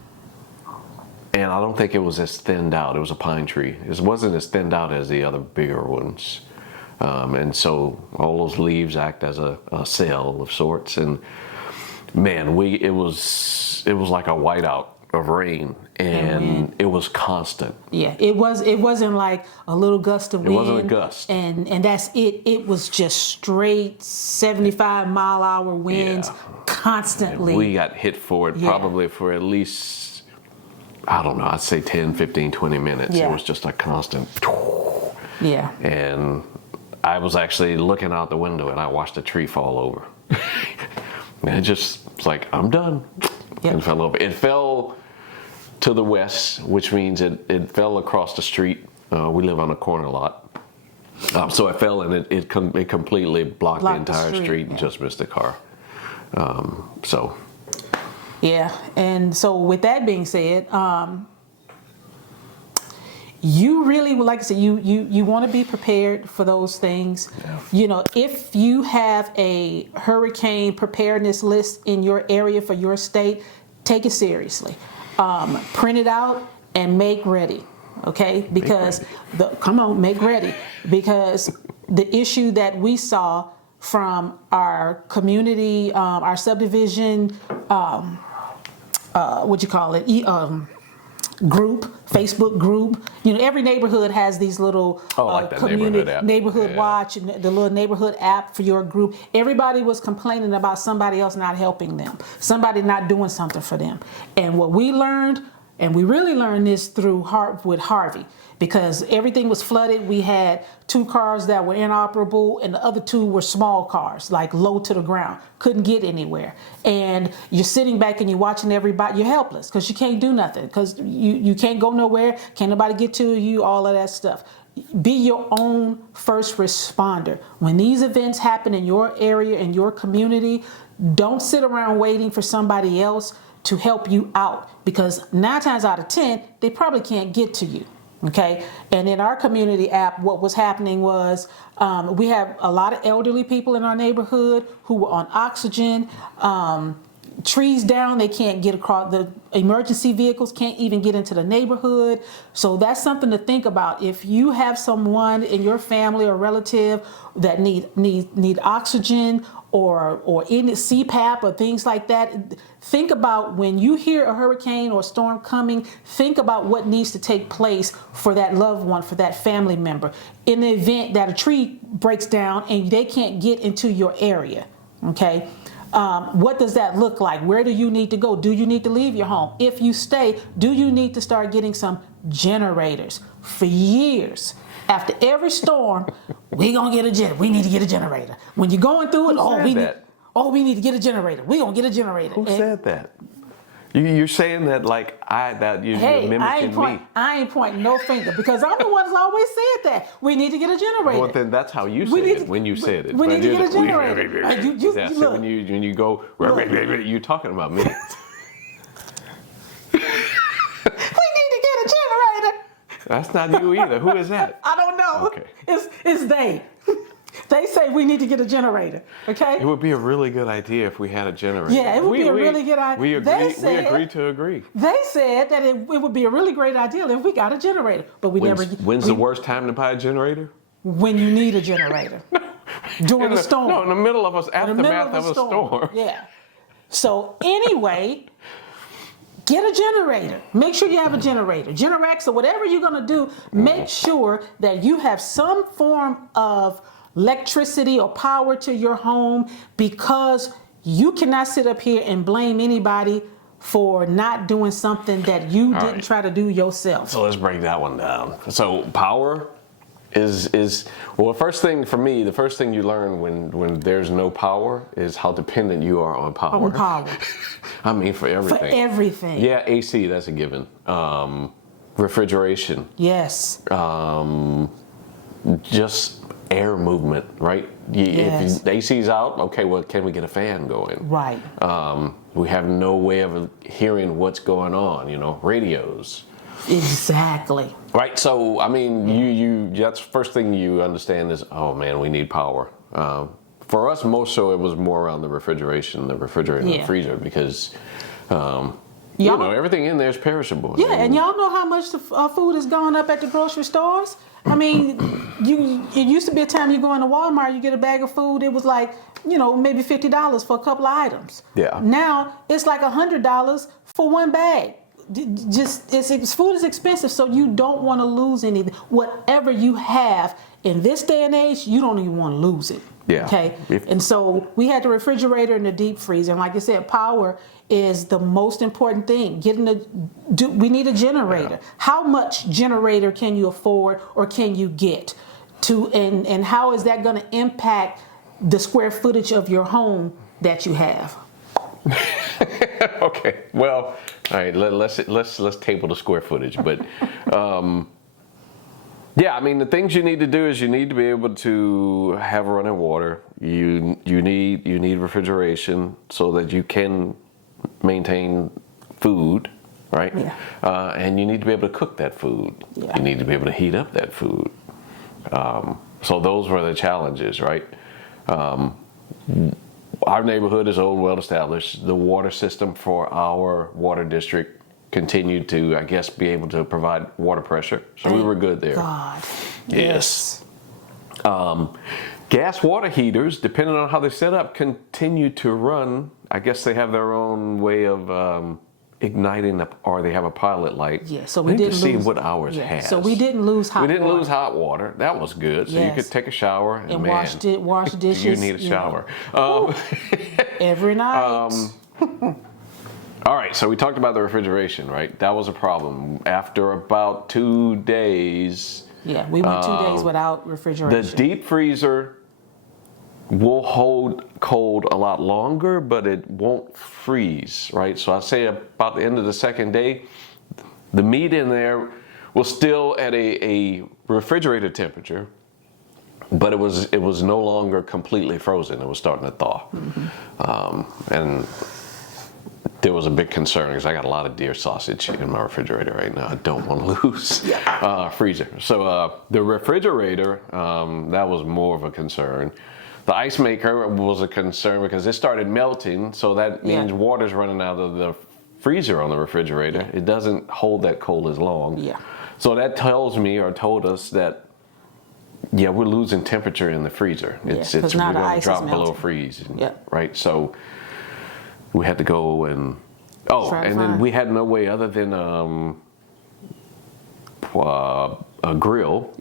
I don't think it was as thinned out. It was a pine tree. It wasn't as thinned out as the other bigger ones. And so all those leaves act as a sail of sorts. And man, it was like a whiteout of rain, and it was constant. Yeah, it wasn't like a little gust of wind. It wasn't a gust. And that's it. It was just straight 75-mile-an-hour winds Yeah. constantly. And we got hit for it Yeah. probably for at least, I don't know, I'd say 10, 15, 20 minutes. Yeah. It was just a constant. Yeah. And I was actually looking out the window and I watched a tree fall over. And it's like, I'm done. Yep. And fell over. It fell to the west, which means it fell across the street. We live on a corner lot. So it fell and it completely blocked the Blocked the entire street, street and yeah. just missed the car. So Yeah, and so with that being said, you really, like I said, you want to be prepared for those things. Yeah. If you have a hurricane preparedness list in your area for your state, take it seriously. Print it out and make ready, okay? Because make ready. Because the issue that we saw from our community, our subdivision, group, Facebook group. Every neighborhood has these little like that community neighborhood app. watch and the little neighborhood app for your group. Everybody was complaining about somebody else not helping them, somebody not doing something for them. And what we learned, And we really learned this through with Harvey, because everything was flooded. We had 2 cars that were inoperable, and the other 2 were small cars, like low to the ground, couldn't get anywhere. And you're sitting back and you're watching everybody. You're helpless because you can't do nothing, because you can't go nowhere, can't nobody get to you, all of that stuff. Be your own first responder. When these events happen in your area, in your community, don't sit around waiting for somebody else to help you out, because 9 times out of 10, they probably can't get to you. Okay. And in our community app, what was happening was we have a lot of elderly people in our neighborhood who were on oxygen, trees down, they can't get across, the emergency vehicles can't even get into the neighborhood. So that's something to think about. If you have someone in your family or relative that need oxygen or in CPAP or things like that, think about when you hear a hurricane or storm coming, think about what needs to take place for that loved one, for that family member. In the event that a tree breaks down and they can't get into your area, okay? What does that look like? Where do you need to go? Do you need to leave your home? If you stay, do you need to start getting some generators? For years, after every storm, we need to get a generator. When you're going through it, we need to get a generator. We gonna get a generator. Who said that? You're saying that like you're mimicking me. I ain't pointing no finger, because I'm the one that's always said that. We need to get a generator. Well, then that's how you said it when you said it. We need to get a generator. Look. When you go, you're talking about me. We need to get a generator. That's not you either. Who is that? I don't know. Okay. It's they. They say we need to get a generator. Okay. It would be a really good idea if we had a generator. Yeah, it would be a really good idea. We agreed to agree. They said that it would be a really great idea if we got a generator, but When's the worst time to buy a generator? When you need a generator. During a storm. No, in the middle of us, aftermath of a storm. Yeah. So anyway, get a generator. Make sure you have a generator. Generac, or whatever you're going to do, make sure that you have some form of electricity or power to your home, because you cannot sit up here and blame anybody for not doing something that you didn't try to do yourself. So let's break that one down. So power is well, the first thing you learn when there's no power is how dependent you are on power. On power. I mean, for everything. For everything. Yeah, AC, that's a given. Refrigeration. Yes. Just air movement, right? Yes. If the AC's out, okay, well, can we get a fan going? Right. We have no way of hearing what's going on, radios. Exactly. Right, so, I mean, that's the first thing you understand is, oh man, we need power. For us, most so it was more around the refrigerator and the freezer, because everything in there is perishable. Yeah, and y'all know how much the food has gone up at the grocery stores? I mean, it used to be a time you go into Walmart, you get a bag of food, it was like, maybe $50 for a couple of items. Yeah. Now, it's like $100 for one bag. Food is expensive, so you don't want to lose anything. Whatever you have in this day and age, you don't even want to lose it. Yeah. Okay. And so we had the refrigerator and the deep freezer, and like I said, power is the most important thing. We need a generator. Yeah. How much generator can you afford or can you get to, and how is that going to impact the square footage of your home that you have? Okay. Well, all right. Let's table the square footage, but yeah, I mean, the things you need to do is you need to be able to have running water. You need refrigeration so that you can maintain food, right? Yeah. And you need to be able to cook that food. Yeah. You need to be able to heat up that food. So those were the challenges, right? Our neighborhood is old, well established. The water system for our water district continued to, I guess, be able to provide water pressure. So we were good there. God. Yes. Gas water heaters, depending on how they're set up, continue to run. I guess they have their own way of igniting or they have a pilot light. Yeah, so we didn't see what ours has. So we didn't lose hot water. We didn't lose hot water. That was good. So you could take a shower and wash dishes. You need a shower. Every night. All right, so we talked about the refrigeration, right? That was a problem. After about 2 days, Yeah, we went 2 days without refrigeration. the deep freezer will hold cold a lot longer, but it won't freeze, right? So I'd say about the end of the second day, the meat in there was still at a refrigerator temperature, but it was no longer completely frozen. It was starting to thaw. And there was a big concern because I got a lot of deer sausage in my refrigerator right now. I don't want to lose freezer. So the refrigerator, that was more of a concern. The ice maker was a concern because it started melting, so that means water's running out of the freezer on the refrigerator. It doesn't hold that cold as long. Yeah. So that tells me or told us that, yeah, we're losing temperature in the freezer. We're going to drop below freeze, right? So we had to go and then we had no way other than a grill,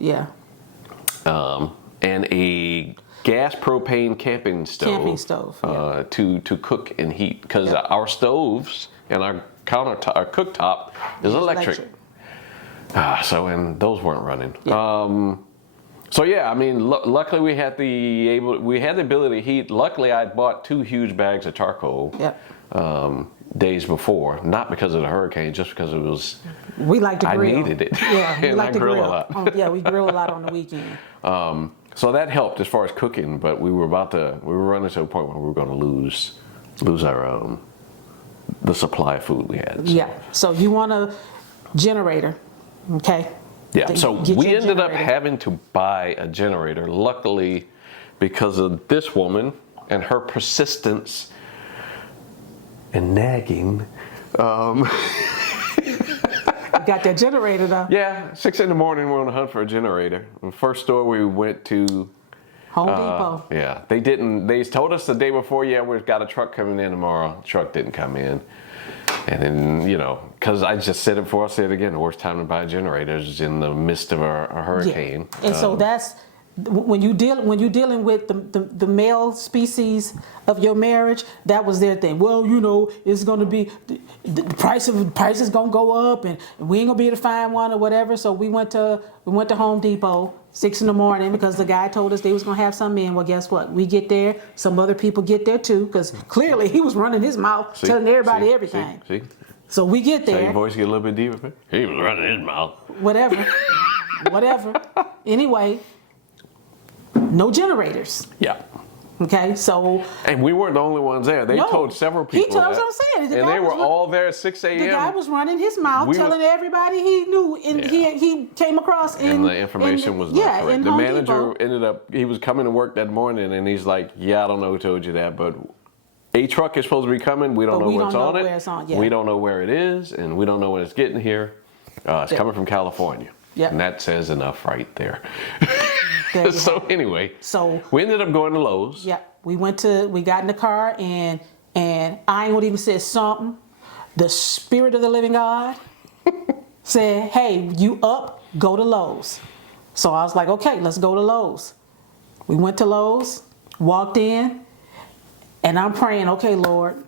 and a gas propane camping stove, to cook and heat, because our stoves and our cooktop is electric. And those weren't running. So yeah, I mean, luckily we had the ability to heat. Luckily, I bought 2 huge bags of charcoal days before, not because of the hurricane, just because it was. We like to grill. I needed it. Yeah, we and like I to grill grill a lot. we grill a lot on the weekend. So that helped as far as cooking, but we were running to a point where we were going to lose our the supply of food we had. So. Yeah. So you want a generator, okay? Yeah, so we ended up having to buy a generator, luckily, because of this woman and her persistence and nagging. Got that generator though. Yeah, 6 a.m, we're on the hunt for a generator. The first store we went to, Home Depot. Yeah, they told us the day before, we've got a truck coming in tomorrow. The truck didn't come in. And then, because I just said it before, I'll say it again, the worst time to buy generators in the midst of a hurricane. Yeah. And so that's, when you're dealing with the male species of your marriage, that was their thing. Well, it's going to be, the price is going to go up, and we ain't going to be able to find one or whatever. So we went to Home Depot 6 a.m. because the guy told us they was going to have some in. Well, guess what? We get there. Some other people get there too, because clearly he was running his mouth, telling everybody everything. See? So we get there. So your voice get a little bit deeper. He was running his mouth. Whatever. Anyway, no generators. Yeah. Okay, so. And we weren't the only ones there. They told several people. He told us what I'm saying. And they were all there at 6 a.m. The guy was running his mouth, telling everybody he knew, and he came across. And the information was not correct. The manager ended up, he was coming to work that morning, and he's like, I don't know who told you that, but a truck is supposed to be coming. We don't know what's on it. We don't know where it is, and we don't know when it's getting here. It's coming from California. Yep. And that says enough right there. So anyway, we ended up going to Lowe's. Yeah, we got in the car, and I ain't gonna even say something. The Spirit of the Living God said, "Hey, you up? Go to Lowe's." So I was like, "Okay, let's go to Lowe's." We went to Lowe's, walked in, and I'm praying, "Okay, Lord,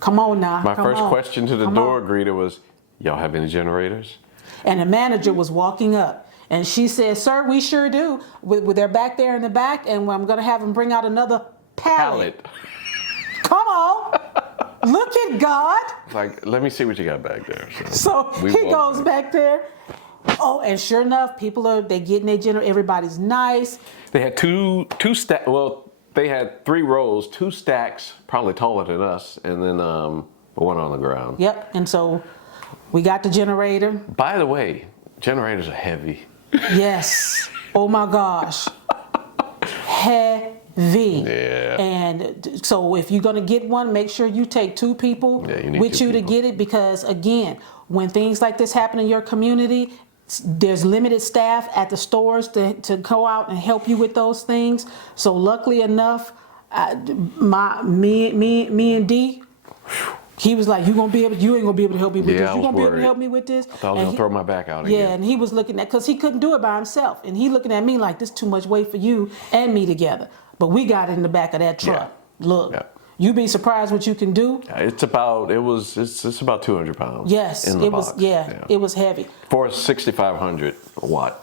come on now." My first question to the door greeter was, "Y'all have any generators?" And the manager was walking up. And she said, "Sir, we sure do. They're back there in the back, and I'm going to have them bring out another pallet." Come on. Look at God. Like, let me see what you got back there. So he goes back there. Oh, and sure enough, they getting their generator. Everybody's nice. They had two stacks. Well, they had 3 rows, 2 stacks, probably taller than us, and then one on the ground. Yep. And so we got the generator. By the way, generators are heavy. Yes. Oh my gosh. Heavy. Yeah. And so if you're going to get one, make sure you take 2 people with you to get it, because again, when things like this happen in your community, there's limited staff at the stores to go out and help you with those things. So luckily enough, me and D, he was like, you ain't gonna be able to help me with this. You gonna be able to help me with this? I thought I was gonna throw my back out again. Yeah, and he was looking at, because he couldn't do it by himself. And he looking at me like, this too much weight for you and me together. But we got it in the back of that truck. Yeah. Look. Yeah. You'd be surprised what you can do. It's about 200 pounds. Yes, in the it box. was. Yeah, it was heavy. For a 6,500 watt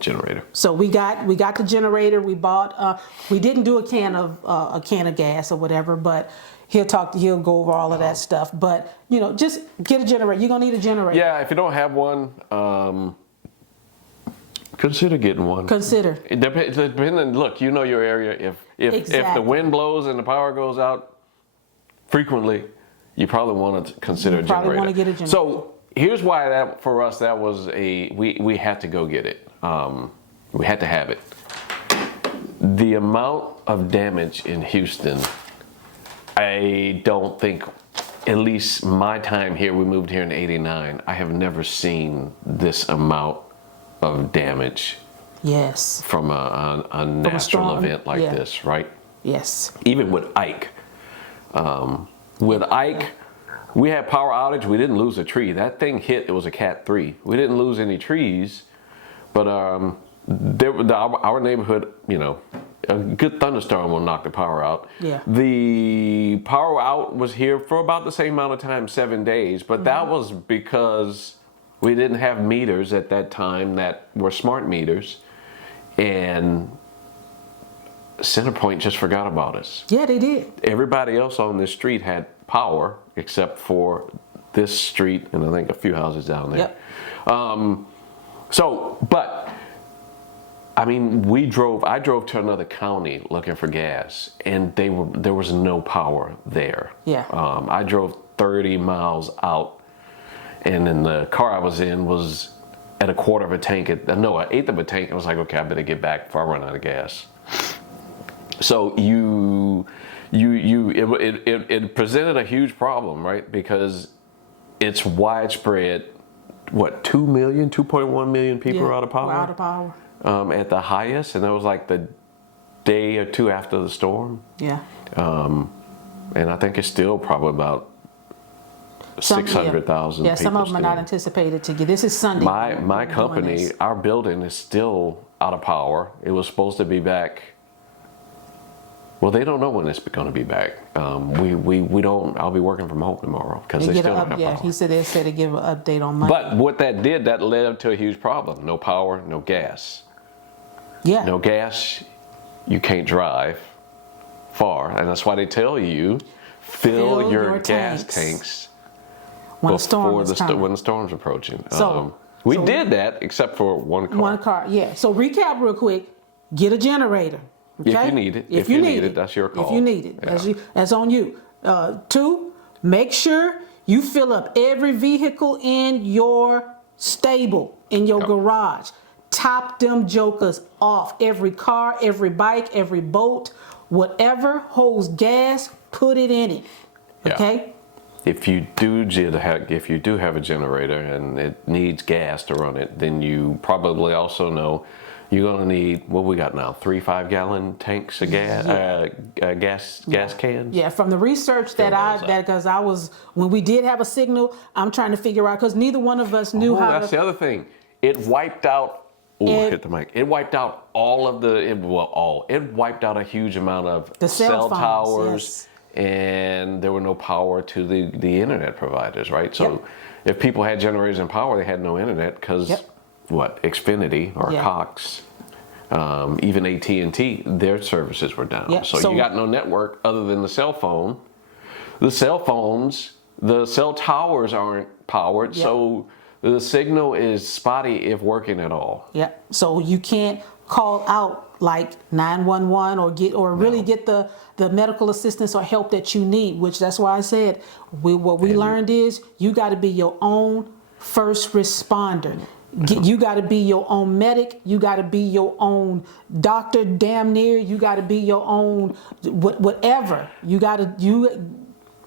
generator. So we got the generator. We bought. We didn't do a can of gas or whatever, but he'll go over all of that stuff. But just get a generator. You're gonna need a generator. Yeah, if you don't have one, consider getting one. Consider. It depending. Look, you know your area. If the wind blows and the power goes out frequently, you probably want to consider a generator. Probably want to get a generator. So here's why that was we had to go get it. We had to have it. The amount of damage in Houston, I don't think, at least my time here, we moved here in '89, I have never seen this amount of damage. Yes. From a natural event like this, right? Yes. Even with Ike. With Ike, we had power outage. We didn't lose a tree. That thing hit. It was a Cat 3. We didn't lose any trees, but our neighborhood, a good thunderstorm will knock the power out. Yeah. The power out was here for about the same amount of time, 7 days, but that was because we didn't have meters at that time that were smart meters, and Centerpoint just forgot about us. Yeah, they did. Everybody else on this street had power except for this street and I think a few houses down there. Yep. But I mean, I drove to another county looking for gas, and there was no power there. Yeah. I drove 30 miles out, and then the car I was in was at a quarter of a tank. An eighth of a tank. I was like, okay, I better get back before I run out of gas. So it presented a huge problem, right? Because it's widespread. What, 2.1 million people are out of power? We're out of power. At the highest, and that was like the day or two after the storm. Yeah. And I think it's still probably about 600,000 Yeah, people. some of them are still. not anticipated to get. This is Sunday. My company, our building is still out of power. It was supposed to be back. Well, they don't know when it's going to be back. We don't. I'll be working from home tomorrow because they still don't have power. He said they said to give an update on Monday. But what that did, that led to a huge problem. No power, no gas. Yeah. No gas, you can't drive far, and that's why they tell you fill your gas tanks when the storm is coming. When the storm's approaching. So we did that except for one car. One car, yeah. So recap real quick. Get a generator. Okay? If you need it. If you need it, that's your call. If you need it, that's on you. 2, make sure you fill up every vehicle in your stable, in your garage. Top them jokers off. Every car, every bike, every boat, whatever holds gas, put it in it. Okay? If you do have a generator and it needs gas to run it, then you probably also know you're gonna need, what we got now, 3 5-gallon tanks of gas, gas cans. Yeah, from the research when we did have a signal, I'm trying to figure out, because neither one of us knew how. That's the other thing. It wiped out. Hit the mic. It wiped out all of it wiped out a huge amount of the cell phones, towers, and there were no power to the internet providers, right? So if people had generators and power, they had no internet because. Xfinity or Cox, even AT&T, their services were down. So you got no network other than the cell phone. The cell phones, the cell towers aren't powered, so the signal is spotty if working at all. Yeah. So you can't call out like 911 or really get the medical assistance or help that you need. Which that's why I said what we learned is you got to be your own first responder. You got to be your own medic. You got to be your own doctor, damn near. You got to be your own whatever. You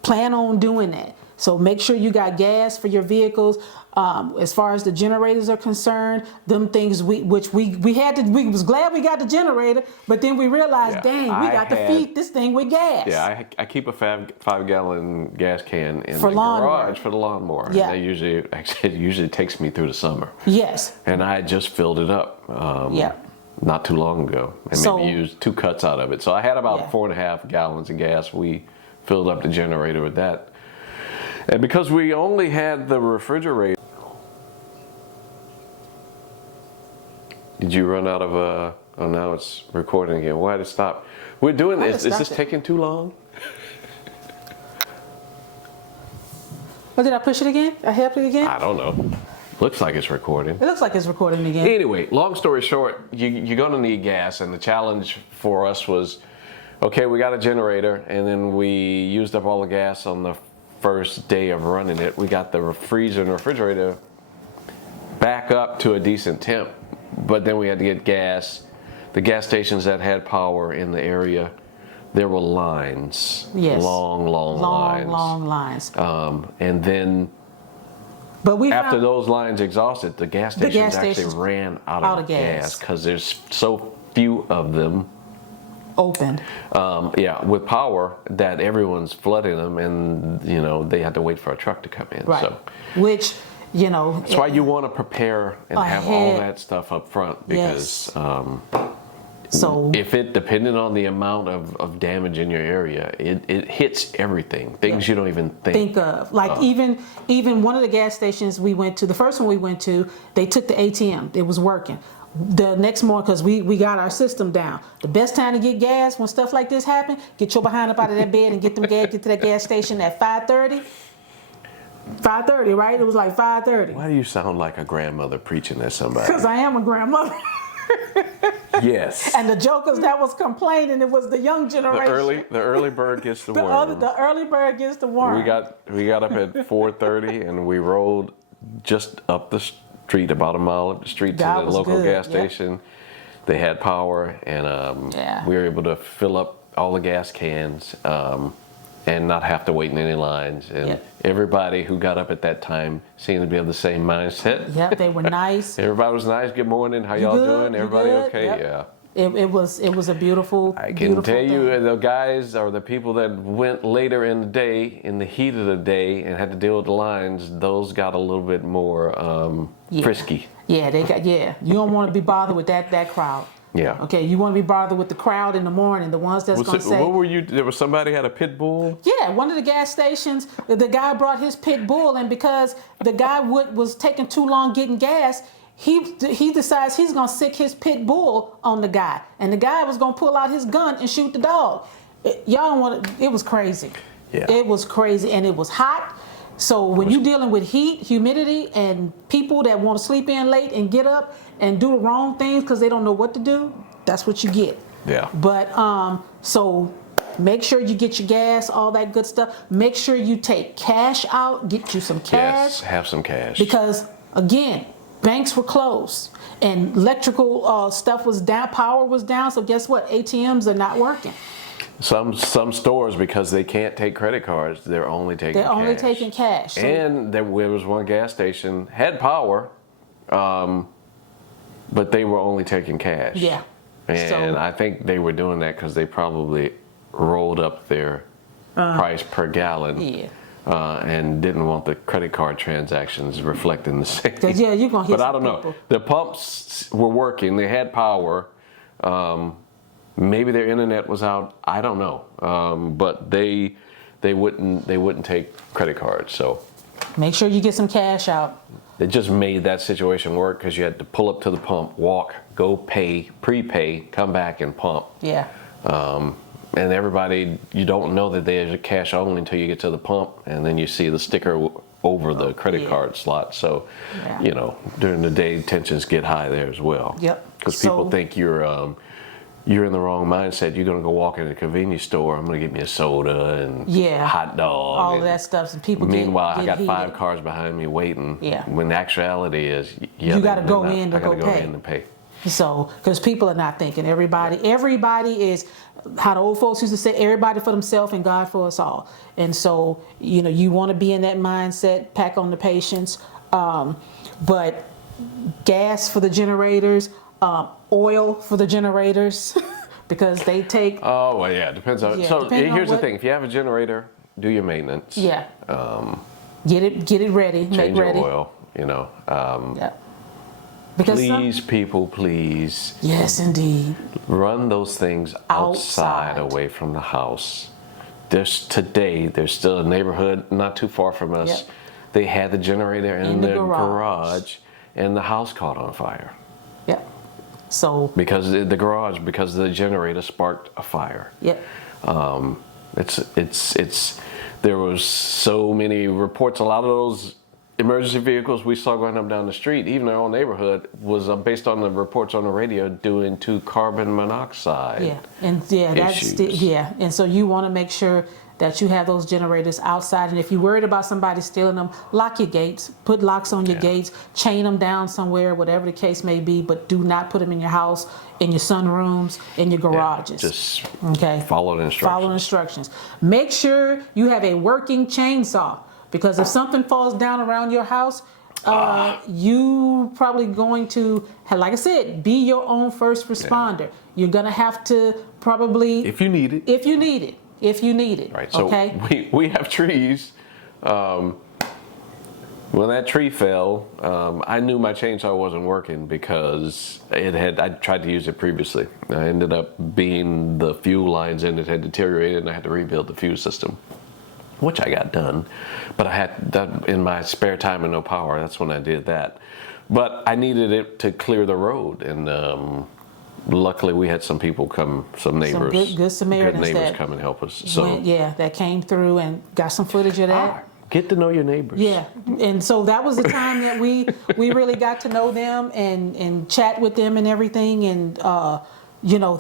plan on doing that. So make sure you got gas for your vehicles. As far as the generators are concerned, them things we was glad we got the generator, but then we realized, we got to feed this thing with gas. Yeah, I keep a 5-gallon gas can in the lawnmower. garage for the lawnmower. Yeah. And it usually takes me through the summer. Yes. And I just filled it up. not too long ago, and So- maybe used 2 cuts out of it. So I had about Yeah. 4.5 gallons of gas. We filled up the generator with that. And because we only had the refrigerator. Did you run out of oh, now it's recording again. Why did it stop? We're doing this. Is this taking too long? Or did I push it again? I helped it again? I don't know. Looks like it's recording. It looks like it's recording again. Anyway, long story short, you're going to need gas, and the challenge for us was, okay, we got a generator, and then we used up all the gas on the first day of running it. We got the freezer and refrigerator back up to a decent temp, but then we had to get gas. The gas stations that had power in the area, there were lines. Yes. Long lines. Long lines. And then But we after found, those lines exhausted, the gas stations actually stations ran out of gas gas. because there's so few of them. open. Yeah, with power that everyone's flooding them, and you know they had to wait for a truck to come in. Right. So Which, you know. that's why you want to prepare and have all Ahead. that stuff up front, because So if it, depending on the amount of damage in your area, it hits everything. Things you don't even think of, like even one of the gas stations we went to, the first one we went to, they took the ATM. It was working. The next morning, because we got our system down. The best time to get gas when stuff like this happen, get your behind up out of that bed and get to that gas station at 5:30. 5:30, right? It was like 5:30. Why do you sound like a grandmother preaching at somebody? Because I am a grandmother. Yes. And the jokers that was complaining, it was the young generation. The early bird gets the The worm. the early bird gets the worm. We got up at 4:30 and we rolled just up the street, about a mile up the street to That the was local good, gas yep. station. They had power, and Yeah. we were able to fill up all the gas cans and not have to wait in any lines. And Yep. everybody who got up at that time seemed to be of the same mindset. Yep, they were nice. Everybody was nice. Good morning. How y'all good? doing? You Everybody good? okay? Yep. Yeah. It was a beautiful. I can beautiful tell you, thing. the guys or the people that went later in the day, in the heat of the day, and had to deal with the lines, those got a little bit more Yeah. frisky. Yeah, they got. Yeah, you don't want to be bothered with that crowd. Yeah. Okay, you want to be bothered with the crowd in the morning, the ones that's going to say. What were you? There was somebody had a pit bull. Yeah, one of the gas stations, the guy brought his pit bull, and because the guy was taking too long getting gas, he decides he's gonna sick his pit bull on the guy, and the guy was gonna pull out his gun and shoot the dog. Y'all don't want to. It was crazy. Yeah. It was crazy, and it was hot. So when you're dealing with heat, humidity, and people that want to sleep in late and get up and do the wrong things because they don't know what to do, that's what you get. Yeah. But so make sure you get your gas, all that good stuff. Make sure you take cash out, get you some cash. Yes, have some cash. Because again, banks were closed and electrical stuff was down, power was down. So guess what? ATMs are not working. Some stores, because they can't take credit cards, they're only taking They're cash. only taking cash. So And there was one gas station had power, but they were only taking cash. yeah. And So- I think they were doing that because they probably rolled up their price per gallon. Yeah. And didn't want the credit card transactions reflecting the same. 'Cause, yeah, you're gonna hit But I some don't people. know. The pumps were working. They had power. Maybe their internet was out. I don't know. But they wouldn't take credit cards. So Make sure you get some cash out. it just made that situation work because you had to pull up to the pump, walk, go pay, prepay, come back and pump. Yeah. And everybody, you don't know that there's a cash only until you get to the pump, and then you see the sticker over the credit Yeah. card slot. So, Yeah. you know, during the day, tensions get high there as well. Yep. Because people So- think you're in the wrong mindset. You're gonna go walk in a convenience store. I'm gonna get me a soda and Yeah. hot dog. All of and that stuff. And people meanwhile, get I got heated. 5 cars behind me waiting. Yeah. When the actuality is, You gotta go in to I gotta go go pay. in and pay. So, because people are not thinking. Everybody is, how the old folks used to say, everybody for themselves and God for us all. And so, you know, you want to be in that mindset, pack on the patience. But gas for the generators, oil for the generators, because they take, Oh, well, yeah, it depends on. Yeah, So depending on here's the what- thing: if you have a generator, do your maintenance. yeah, get it ready, make Change your ready. oil. You know. Yeah. Because please, people, please yes, indeed. run those things outside Outside. away from the house. There's still a neighborhood not too far from us. Yep. They had the generator in the their garage. and the house caught on fire. Yep. So, Because the generator sparked a fire. yep. There was so many reports. A lot of those emergency vehicles we saw going up down the street, even our own neighborhood, was based on the reports on the radio due to carbon monoxide. Yeah, and yeah, issues. and so you want to make sure that you have those generators outside. And if you're worried about somebody stealing them, lock your gates, put locks on your gates, chain them down somewhere, whatever the case may be. But do not put them in your house, in your sunrooms, in your garages. Just okay. follow the instructions. Follow instructions. Make sure you have a working chainsaw, because if something falls down around your house, you probably going to, like I said, be your own first responder. You're gonna have to probably, If you need it. if you need it. Right. So okay. we have trees. When that tree fell, I knew my chainsaw wasn't working because I tried to use it previously. I ended up being the fuel lines in it had deteriorated, and I had to rebuild the fuse system, which I got done. But I had that in my spare time and no power. That's when I did that. But I needed it to clear the road, and luckily we had some people come, some neighbors, good Samaritans that come and help us. So that came through and got some footage of that. Get to know your neighbors. Yeah, and so that was the time that we really got to know them and chat with them and everything, and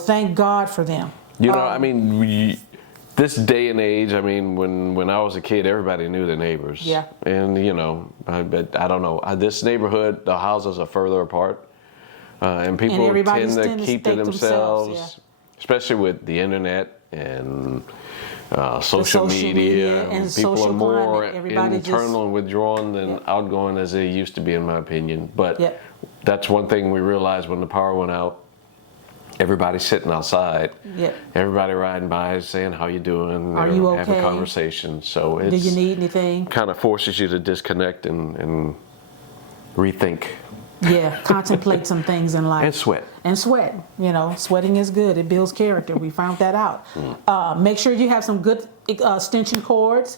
thank God for them. I mean, this day and age, I mean, when I was a kid, everybody knew their neighbors. Yeah. And I don't know. This neighborhood, the houses are further apart, and people everybody tend to tend to keep stay to themselves, themselves, especially with the internet and social social media and people social are more climate. Everybody internal and withdrawn than outgoing as they used to be, in my opinion. But Yep. that's one thing we realized when the power went out. Everybody's sitting outside. Yep. Everybody riding by saying, how you doing? Are you Having okay? conversations. So Do you need anything? kind of forces you to disconnect and rethink Yeah, contemplate some things in life. and sweat. And sweat. Sweating is good. It builds character. We found that out. Make sure you have some good extension cords,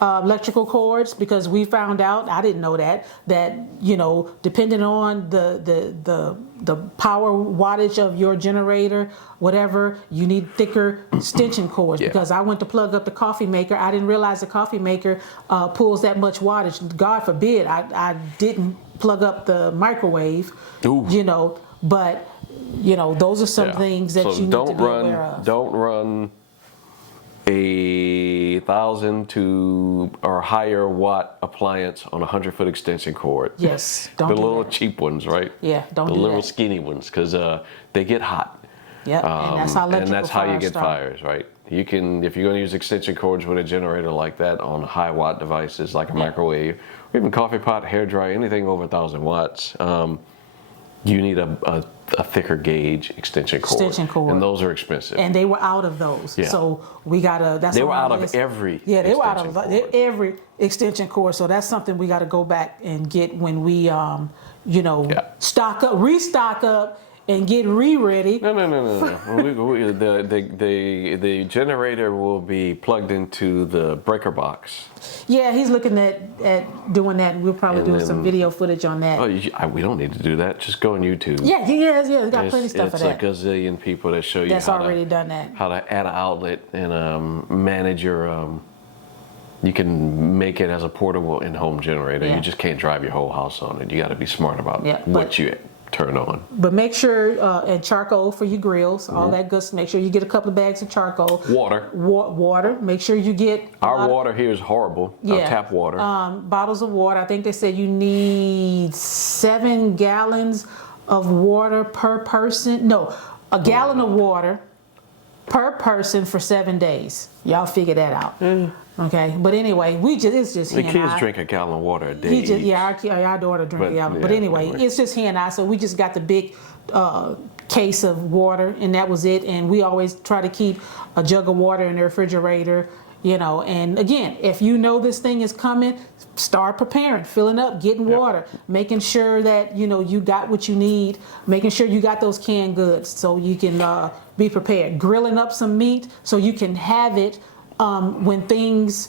electrical cords, because we found out, I didn't know that depending on the power wattage of your generator, whatever, you need thicker extension cords. Yeah. Because I went to plug up the coffee maker. I didn't realize the coffee maker pulls that much wattage. God forbid I didn't plug up the microwave. Ooh. But those are some things that you need to be aware of. Don't run a 1,000 to or higher watt appliance on a 100-foot extension cord. Yes, don't the do little that. cheap ones, right? Yeah, don't the do little that. skinny ones, because they get hot. Yep, and that's how electrical and that's how you fires get start. fires, right? You can, if you're going to use extension cords with a generator like that on high watt devices like a microwave, or even coffee pot, hair dryer, anything over 1,000 watts, you need a thicker gauge extension cord. Extension cord. And those are expensive. And they were out of those. Yeah. So we gotta. That's They on were our out of list. every Yeah, they were out extension of cord. every extension cord. So that's something we got to go back and get when we, restock up, and get ready. No. The generator will be plugged into the breaker box. Yeah, he's looking at doing that. We'll probably And do some then- video footage on that. We don't need to do that. Just go on YouTube. Yeah, he's got plenty of stuff for It's that. a gazillion people that show you That's how already to, done that. how to add an outlet and manage your. You can make it as a portable in-home generator. Yeah. You just can't drive your whole house on it. You got to be smart about Yeah, what but- you turn on. But make sure, and charcoal for your grills, all that good stuff. Make sure you get a couple of bags of charcoal. Water. Water. Make sure you get a lot Our of- water here is horrible. Our tap water. bottles of water. I think they said you need 7 gallons of water per person. No, a gallon of water per person for 7 days. Y'all figure that out. Okay, but anyway, it's just The he and kids I. drink a gallon of water a day. He just, each. our daughter drink But, a gallon. yeah, But anyway, anyway. it's just he and I. So we just got the big case of water, and that was it. And we always try to keep a jug of water in the refrigerator, You know, and again, if you know this thing is coming, start preparing, filling up, getting water, making sure that, you know, you got what you need, making sure you got those canned goods so you can be prepared. Grilling up some meat so you can have it when things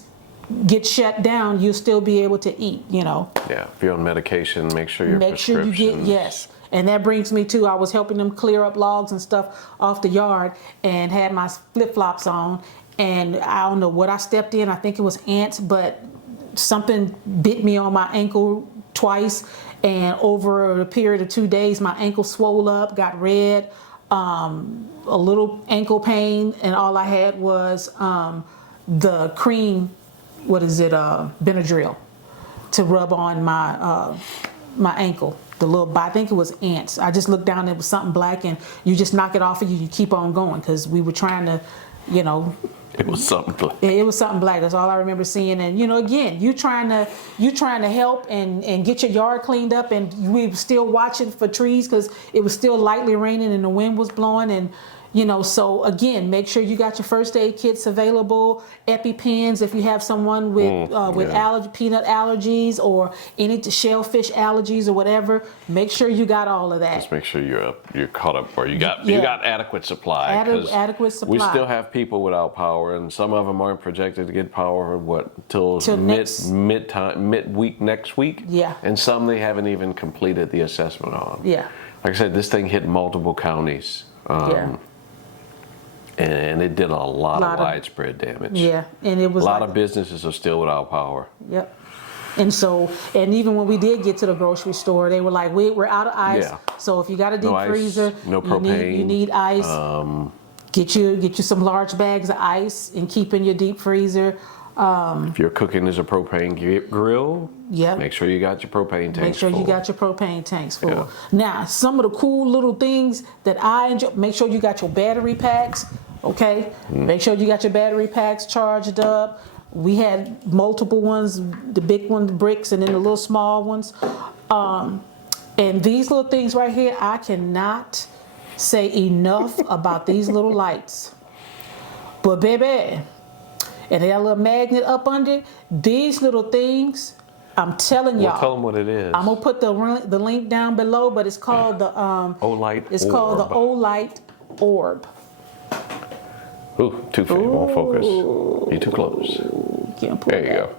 get shut down, you'll still be able to eat, you know. Yeah, if you're on medication, make sure your You get, yes. And that brings me to, I was helping them clear up logs and stuff off the yard and had my flip-flops on. And I don't know what I stepped in. I think it was ants, but something bit me on my ankle twice. And over a period of 2 days, my ankle swole up, got red, a little ankle pain. And all I had was the cream, Benadryl, to rub on my ankle. I think it was ants. I just looked down, it was something black, and you just knock it off of you, you keep on going, because we were trying to, you know. It was something black. It was something black. That's all I remember seeing. And, you know, again, you trying to help and get your yard cleaned up, and we were still watching for trees because it was still lightly raining and the wind was blowing. And, you know, so again, make sure you got your first aid kits available, EpiPens if you have someone with peanut allergies or any shellfish allergies or whatever. Make sure you got all of that. Just make sure you're caught up, or you got adequate supply. Adequate supply. We still have people without power, and some of them aren't projected to get power till midweek next week. Yeah. And some they haven't even completed the assessment on. Yeah. Like I said, this thing hit multiple counties. And it did a lot of widespread damage. Yeah, and it was a lot of businesses are still without power. Yep. And so, and even when we did get to the grocery store, they were like, we're out of ice. Yeah. So if you got a deep freezer, no propane, you need ice. Get you some large bags of ice and keep in your deep freezer. If you're cooking as a propane grill, make sure you got your propane tanks full. Make sure you got your propane tanks full. Yeah. Now, some of the cool little things that I enjoy, make sure you got your battery packs, okay? Make sure you got your battery packs charged up. We had multiple ones, the big ones, bricks, and then the little small ones. And these little things right here, I cannot say enough about these little lights. But baby, and they got a little magnet up under these little things. I'm telling y'all. Tell them what it is. I'm gonna put the link down below, but it's called the Olight. It's called the Olight Orb. Ooh, too faint. Won't focus. You're too close. There you go.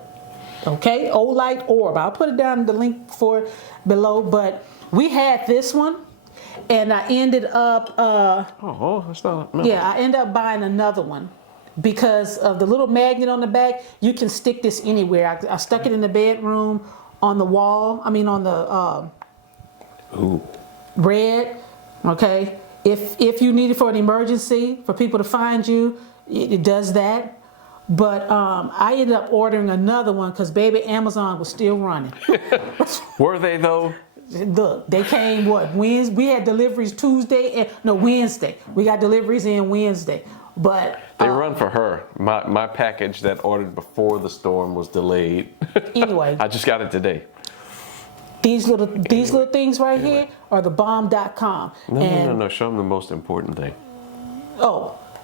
Okay, Olight Orb. I'll put it down the link for it below. But we had this one, and I ended up. That's not. No. Yeah, I ended up buying another one. Because of the little magnet on the back, you can stick this anywhere. I stuck it in the bedroom, on the wall. I mean, on the red. Okay. If you need it for an emergency, for people to find you, it does that. But I ended up ordering another one because baby, Amazon was still running. Were they though? Look, they came Wednesday. We had deliveries Wednesday. We got deliveries in Wednesday. But they run for her. My package that ordered before the storm was delayed. Anyway, I just got it today. These little things right here are the bomb.com. No. Show them the most important thing.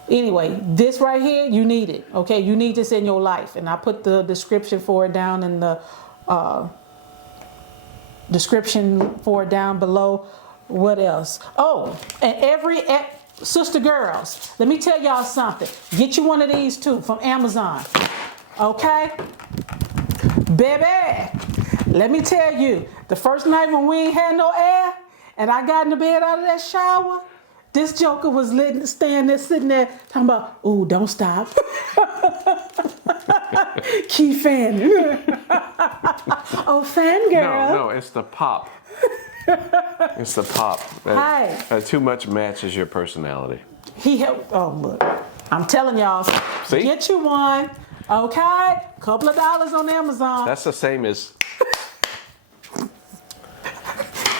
Anyway, this right here, you need it. Okay, you need this in your life, and I put the description for it down in the description for it down below. What else? And sister girls, let me tell y'all something. Get you one of these too from Amazon. Okay? Baby, let me tell you, the first night when we ain't had no air and I got in the bed out of that shower, this joker was sitting there talking about, ooh, don't stop. Keep fanning. Fangirl. No, it's the pop. It's the pop. That too much matches your personality. Look. I'm telling y'all. See? Get you one. Okay? Couple of dollars on Amazon. That's the same as...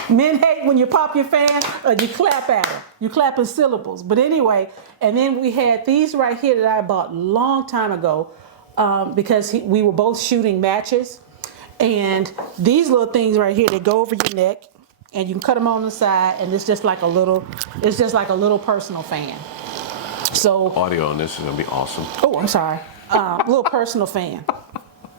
Men hate when you pop your fan or you clap at them. You clap in syllables. But anyway, and then we had these right here that I bought a long time ago because we were both shooting matches. And these little things right here, they go over your neck. And you can cut them on the side, and it's just like a little personal fan. So Audio on this is gonna be awesome. oh, I'm sorry. Little personal fan.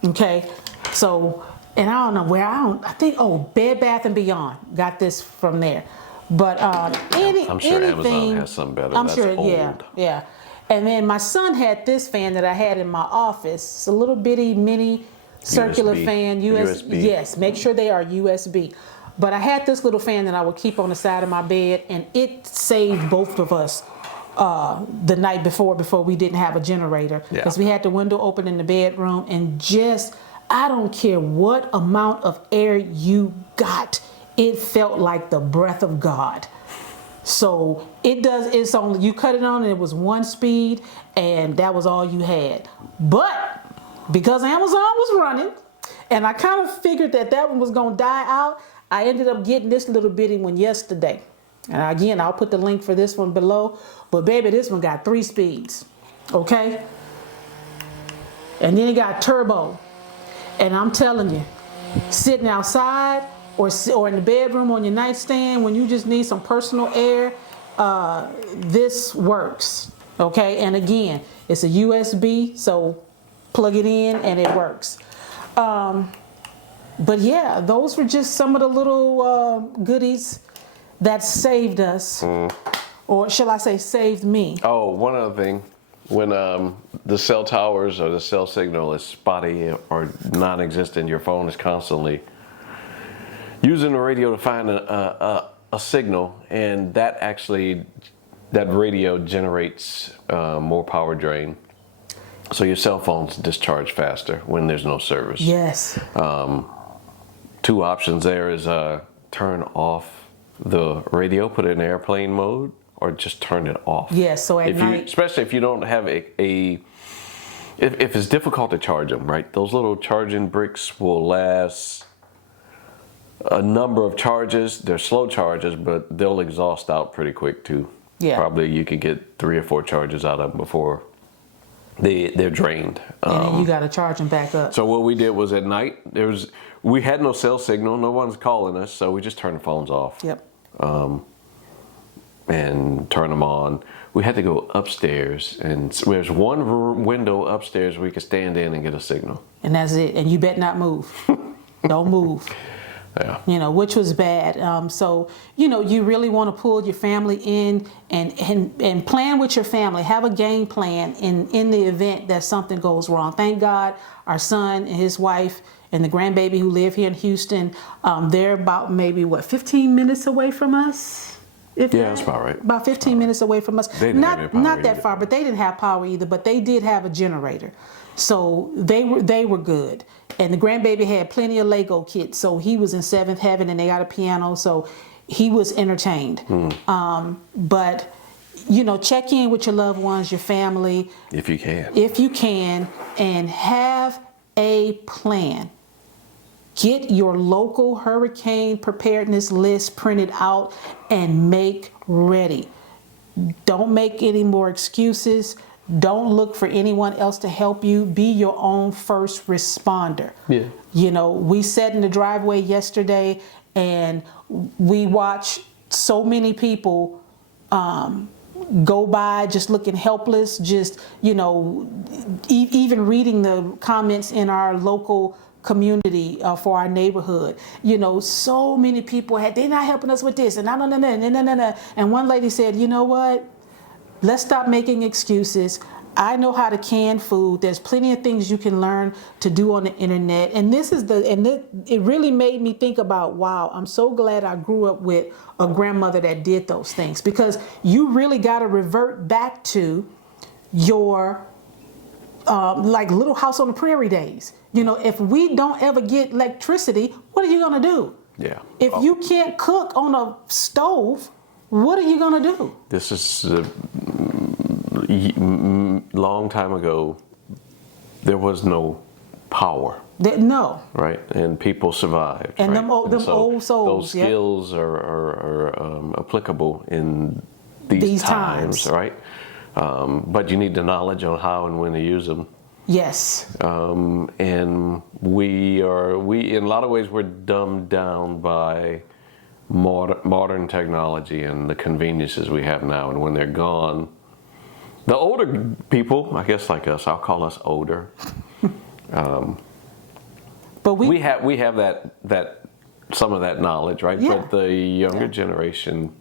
Okay. So, and I don't know where I think Bed Bath and Beyond got this from there. But I'm sure Amazon has something better. I'm That's sure, old. yeah. And then my son had this fan that I had in my office. It's a little bitty mini circular USB. fan. USB. Yes, make sure they are USB. But I had this little fan that I would keep on the side of my bed, and it saved both of us the night before we didn't have a generator, because we had the window open in the bedroom, and just, I don't care what amount of air you got, it felt like the breath of God. So it's only, you cut it on and it was 1 speed, and that was all you had. But because Amazon was running, and I kind of figured that one was gonna die out, I ended up getting this little bitty one yesterday. And again, I'll put the link for this one below. But baby, this one got 3 speeds, okay? And then it got turbo. And I'm telling you, sitting outside or in the bedroom on your nightstand when you just need some personal air, this works, okay? And again, it's a USB, so plug it in and it works. But yeah, those were just some of the little goodies that saved us, or shall I say saved me. Oh, one other thing. When the cell towers or the cell signal is spotty or non-existent, your phone is constantly using the radio to find a signal, and that radio generates more power drain. So your cell phones discharge faster when there's no service. Yes. 2 options there is turn off the radio, put it in airplane mode, or just turn it off. Yes, so at night. Especially if you don't have if it's difficult to charge them, right? Those little charging bricks will last a number of charges. They're slow charges, but they'll exhaust out pretty quick too. Yeah. Probably you could get 3 or 4 charges out of them before they're drained. And then you got to charge them back up. So what we did was at night, we had no cell signal, no one's calling us, so we just turned the phones off. Yep. And turn them on. We had to go upstairs, and there's one window upstairs we could stand in and get a signal. And that's it. And you better not move. Don't move. Yeah. You know, which was bad. So, you know, you really want to pull your family in and plan with your family. Have a game plan in the event that something goes wrong. Thank God our son and his wife and the grandbaby who live here in Houston, they're about maybe, 15 minutes away from us? That's about right. About 15 minutes away from us. They didn't have any power not that either. far, but they didn't have power either, but they did have a generator. So they were good. And the grandbaby had plenty of Lego kits, so he was in 7th heaven, and they got a piano, so he was entertained. But, you know, check in with your loved ones, your family. If you can. If you can, and have a plan. Get your local hurricane preparedness list printed out and make ready. Don't make any more excuses. Don't look for anyone else to help you. Be your own first responder. Yeah. You know, we sat in the driveway yesterday and we watched so many people go by just looking helpless, just, you know, even reading the comments in our local community for our neighborhood. You know, so many people they're not helping us with this, and no. And one lady said, you know what? Let's stop making excuses. I know how to can food. There's plenty of things you can learn to do on the internet. And it really made me think about, wow, I'm so glad I grew up with a grandmother that did those things, because you really got to revert back to your like Little House on the Prairie days. You know, if we don't ever get electricity, what are you going to do? Yeah. If you can't cook on a stove, what are you going to do? This is a long time ago. There was no power. No. Right, and people survived. And right? them old souls. Those skills are applicable in these times, right? But you need the knowledge on how and when to use them. Yes. And we in a lot of ways we're dumbed down by modern technology and the conveniences we have now. And when they're gone, The older people, I guess like us, I'll call us older. But We have that some of that knowledge, right? Yeah. But the younger generation,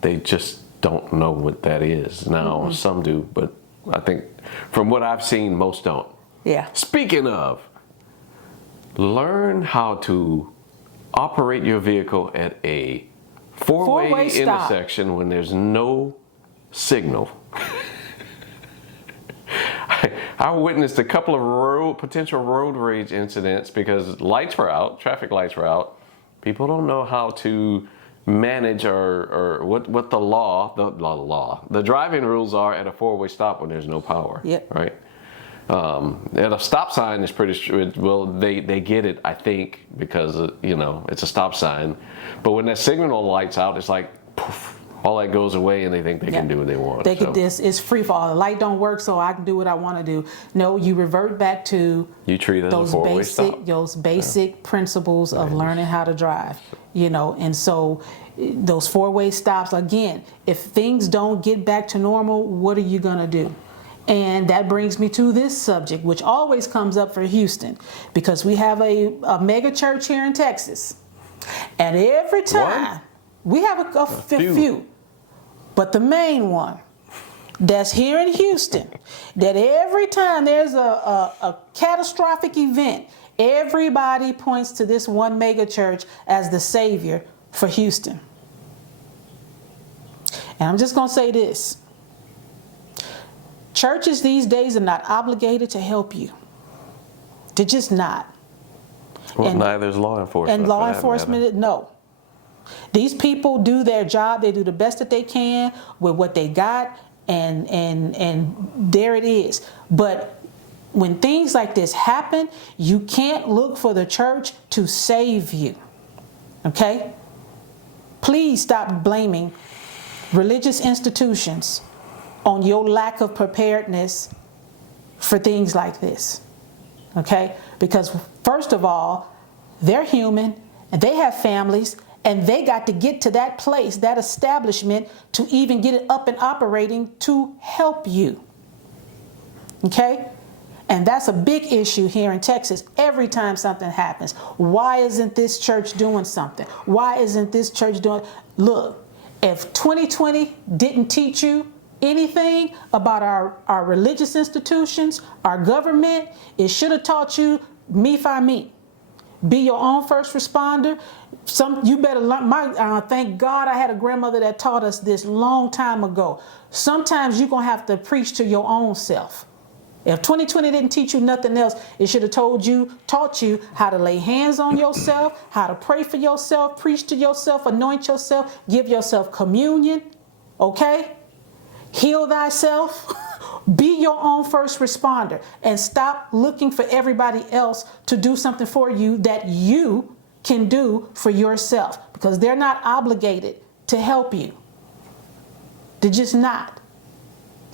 they just don't know what that is. Now, some do, but I think from what I've seen, most don't. Yeah. Speaking of, learn how to operate your vehicle at a four-way stop. intersection when there's no signal. I witnessed a couple of potential road rage incidents because lights were out, traffic lights were out. People don't know how to manage or what the driving rules are at a four-way stop when there's no power. Yep. Right. At a stop sign is pretty well. They get it, I think, because it's a stop sign. But when that signal light's out, it's like poof, all that goes away, and they think they can do what they want. They get this. It's free fall. The light don't work, so I can do what I want to do. No, you revert back to You treat it as a four-way stop. Those basic principles of learning how to drive. And so those four-way stops. Again, if things don't get back to normal, what are you gonna do? And that brings me to this subject, which always comes up for Houston, because we have a mega church here in Texas, and every time we have a few, but the main one that's here in Houston, that every time there's a catastrophic event, everybody points to this one mega church as the savior for Houston. And I'm just going to say this. Churches these days are not obligated to help you. They're just not. Well, neither is law enforcement. And law enforcement, no. These people do their job. They do the best that they can with what they got, and there it is. But when things like this happen, you can't look for the church to save you. Okay? Please stop blaming religious institutions on your lack of preparedness for things like this. Okay? Because first of all, they're human and they have families, and they got to get to that place, that establishment, to even get it up and operating to help you. Okay? And that's a big issue here in Texas every time something happens. Why isn't this church doing something? Why isn't this church doing... Look, if 2020 didn't teach you anything about our religious institutions, our government, it should have taught you me fi me. Be your own first responder. You better learn. Thank God I had a grandmother that taught us this long time ago. Sometimes you're going to have to preach to your own self. If 2020 didn't teach you nothing else, it should have taught you how to lay hands on yourself, how to pray for yourself, preach to yourself, anoint yourself, give yourself communion. Okay? Heal thyself. Be your own first responder, and stop looking for everybody else to do something for you that you can do for yourself, because they're not obligated to help you. They're just not.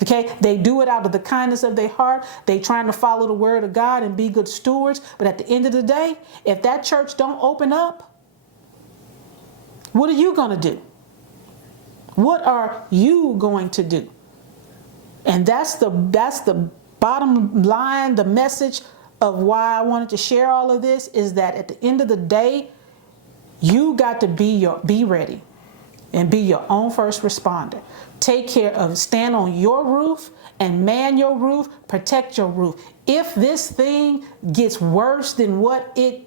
Okay? They do it out of the kindness of their heart. They trying to follow the word of God and be good stewards. But at the end of the day, if that church don't open up, what are you going to do? What are you going to do? And that's the bottom line, the message of why I wanted to share all of this, is that at the end of the day, you got to be ready and be your own first responder. Take care of, stand on your roof and man your roof, protect your roof. If this thing gets worse than what it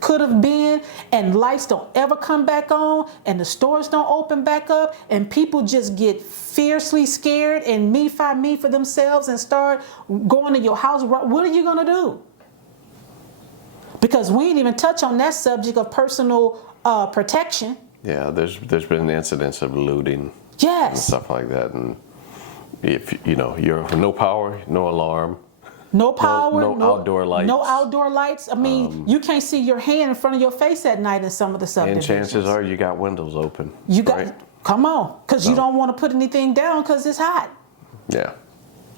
could have been, and lights don't ever come back on, and the stores don't open back up, and people just get fiercely scared and me for themselves and start going to your house, what are you going to do? Because we didn't even touch on that subject of personal protection. Yeah, there's been incidents of looting. Yes. And stuff like that. And if you're no power, no alarm. No power, no outdoor lights. No outdoor lights. I mean, you can't see your hand in front of your face at night in some of the subdivisions. And chances are you got windows open. Right? Come on, because you don't want to put anything down because it's hot. Yeah.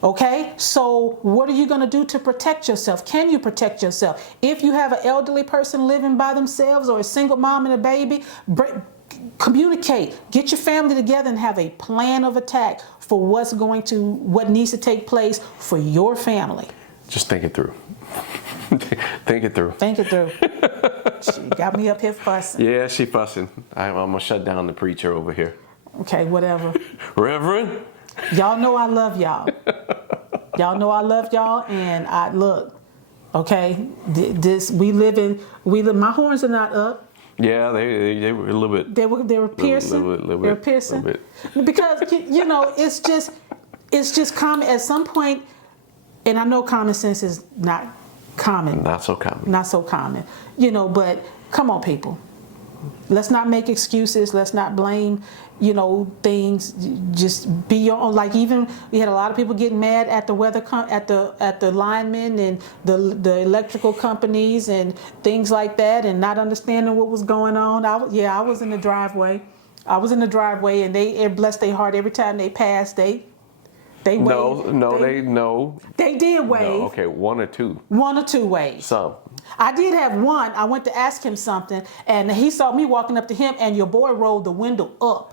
Okay, so what are you going to do to protect yourself? Can you protect yourself? If you have an elderly person living by themselves, or a single mom and a baby, communicate. Get your family together and have a plan of attack for what needs to take place for your family. Just think it through. Think it through. Think it through. She got me up here fussing. Yeah, she fussing. I'm gonna shut down the preacher over here. Okay, whatever. Reverend? Y'all know I love y'all. Y'all know I love y'all, and look, okay, my horns are not up. Yeah, they were a little bit. They were piercing. They were piercing. Because it's just common at some point, and I know common sense is not common. Not so common. Not so common. But come on, people. Let's not make excuses. Let's not blame, things. Just be your own. Like, even we had a lot of people getting mad at the weather at the linemen and the electrical companies and things like that, and not understanding what was going on. I was in the driveway. And they bless their heart every time they passed. They waved. No. They did wave. No, okay, one or two. One or two waves. Some. I did have one. I went to ask him something, and he saw me walking up to him, and your boy rolled the window up.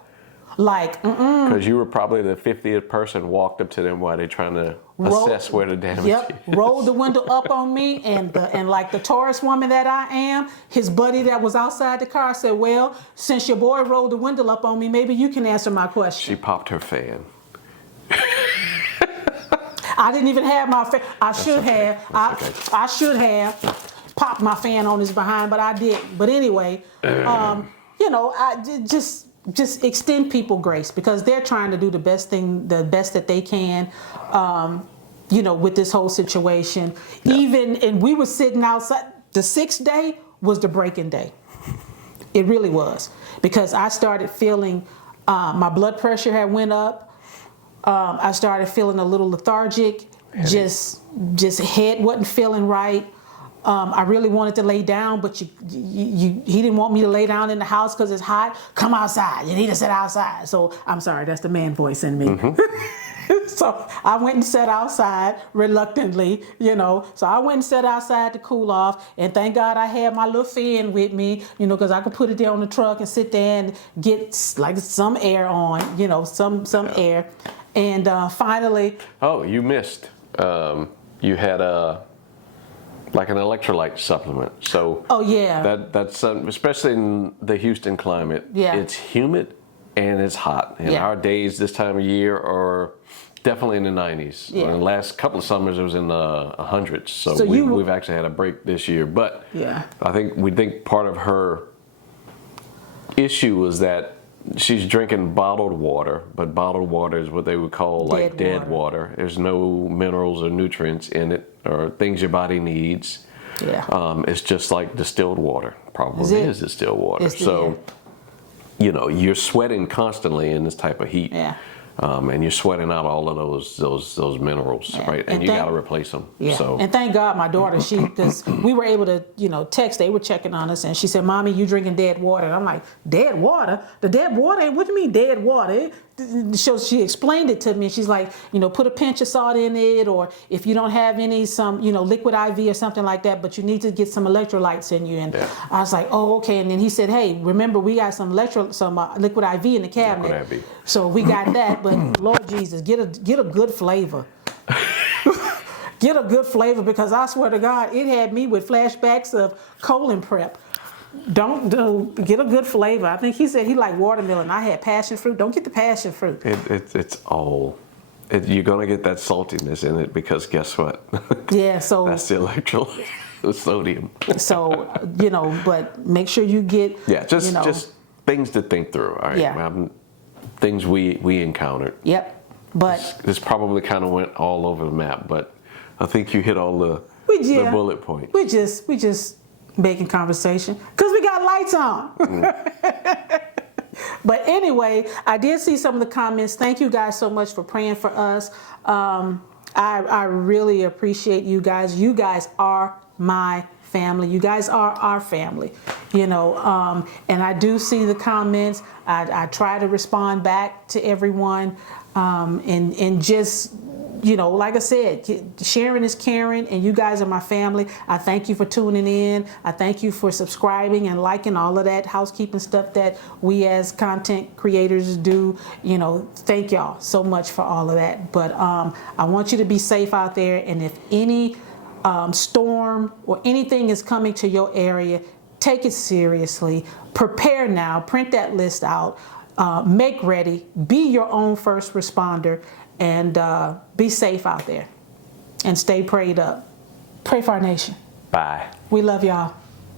Like, Because you were probably the 50th person walked up to them while they're trying to assess where the damage is. Rolled the window up on me, and like the Taurus woman that I am, his buddy that was outside the car said, well, since your boy rolled the window up on me, maybe you can answer my question. She popped her fan. I didn't even have my fan. I should have popped my fan on his behind, but I didn't. But anyway, I just extend people grace, because they're trying to do the best that they can, with this whole situation. Yeah. And we were sitting outside. The 6th day was the breaking day. It really was, because I started feeling my blood pressure had went up. I started feeling a little lethargic. Just head wasn't feeling right. I really wanted to lay down, but he didn't want me to lay down in the house because it's hot. Come outside. You need to sit outside. So I'm sorry, that's the man voice in me. Mm-hmm. So I went and sat outside reluctantly, So I went and sat outside to cool off. And thank God I had my little fan with me, because I could put it there on the truck and sit there and get like some air on, some air. And finally. Oh, you missed. You had like an electrolyte supplement. So. Oh yeah. That's especially in the Houston climate. Yeah. It's humid and it's hot. And our days this time of year are definitely in the 90s. Yeah. In the last couple of summers it was in the 100s. So we've actually had a break this year. But I think part of her issue was that she's drinking bottled water, but bottled water is what they would call like dead water. There's no minerals or nutrients in it or things your body needs. Yeah. It's just like distilled water. Probably is distilled water. You're sweating constantly in this type of heat. Yeah. And you're sweating out all of those minerals, right? And you got to replace them. Yeah. So. And thank God my daughter, because we were able to, text. They were checking on us, and she said, "Mommy, you drinking dead water?" And I'm like, "Dead water? The dead water? What do you mean dead water?" So she explained it to me, and she's like, put a pinch of salt in it, or if you don't have some liquid IV or something like that, but you need to get some electrolytes in you. And I was like, oh, okay. And then he said, hey, remember we got some liquid IV in the cabinet. So we got that, but Lord Jesus, get a good flavor. Get a good flavor, because I swear to God, it had me with flashbacks of colon prep. Get a good flavor. I think he said he liked watermelon. I had passion fruit. Don't get the passion fruit. You're gonna get that saltiness in it, because guess what? Yeah. So that's the electrolyte, the sodium. So but make sure you get. Yeah. Just things to think through. All right. Yeah. Things we encountered. Yep. But this probably kind of went all over the map, but I think you hit all the bullet points. We just making conversation because we got lights on. But anyway, I did see some of the comments. Thank you guys so much for praying for us. I really appreciate you guys. You guys are my family. You guys are our family, and I do see the comments. I try to respond back to everyone, and just like I said, sharing is caring, and you guys are my family. I thank you for tuning in. I thank you for subscribing and liking all of that housekeeping stuff that we as content creators do. Thank y'all so much for all of that. But I want you to be safe out there, and if any storm or anything is coming to your area, take it seriously. Prepare now. Print that list out. Make ready. Be your own first responder, and be safe out there. And stay prayed up. Pray for our nation. Bye. We love y'all.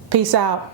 Peace out.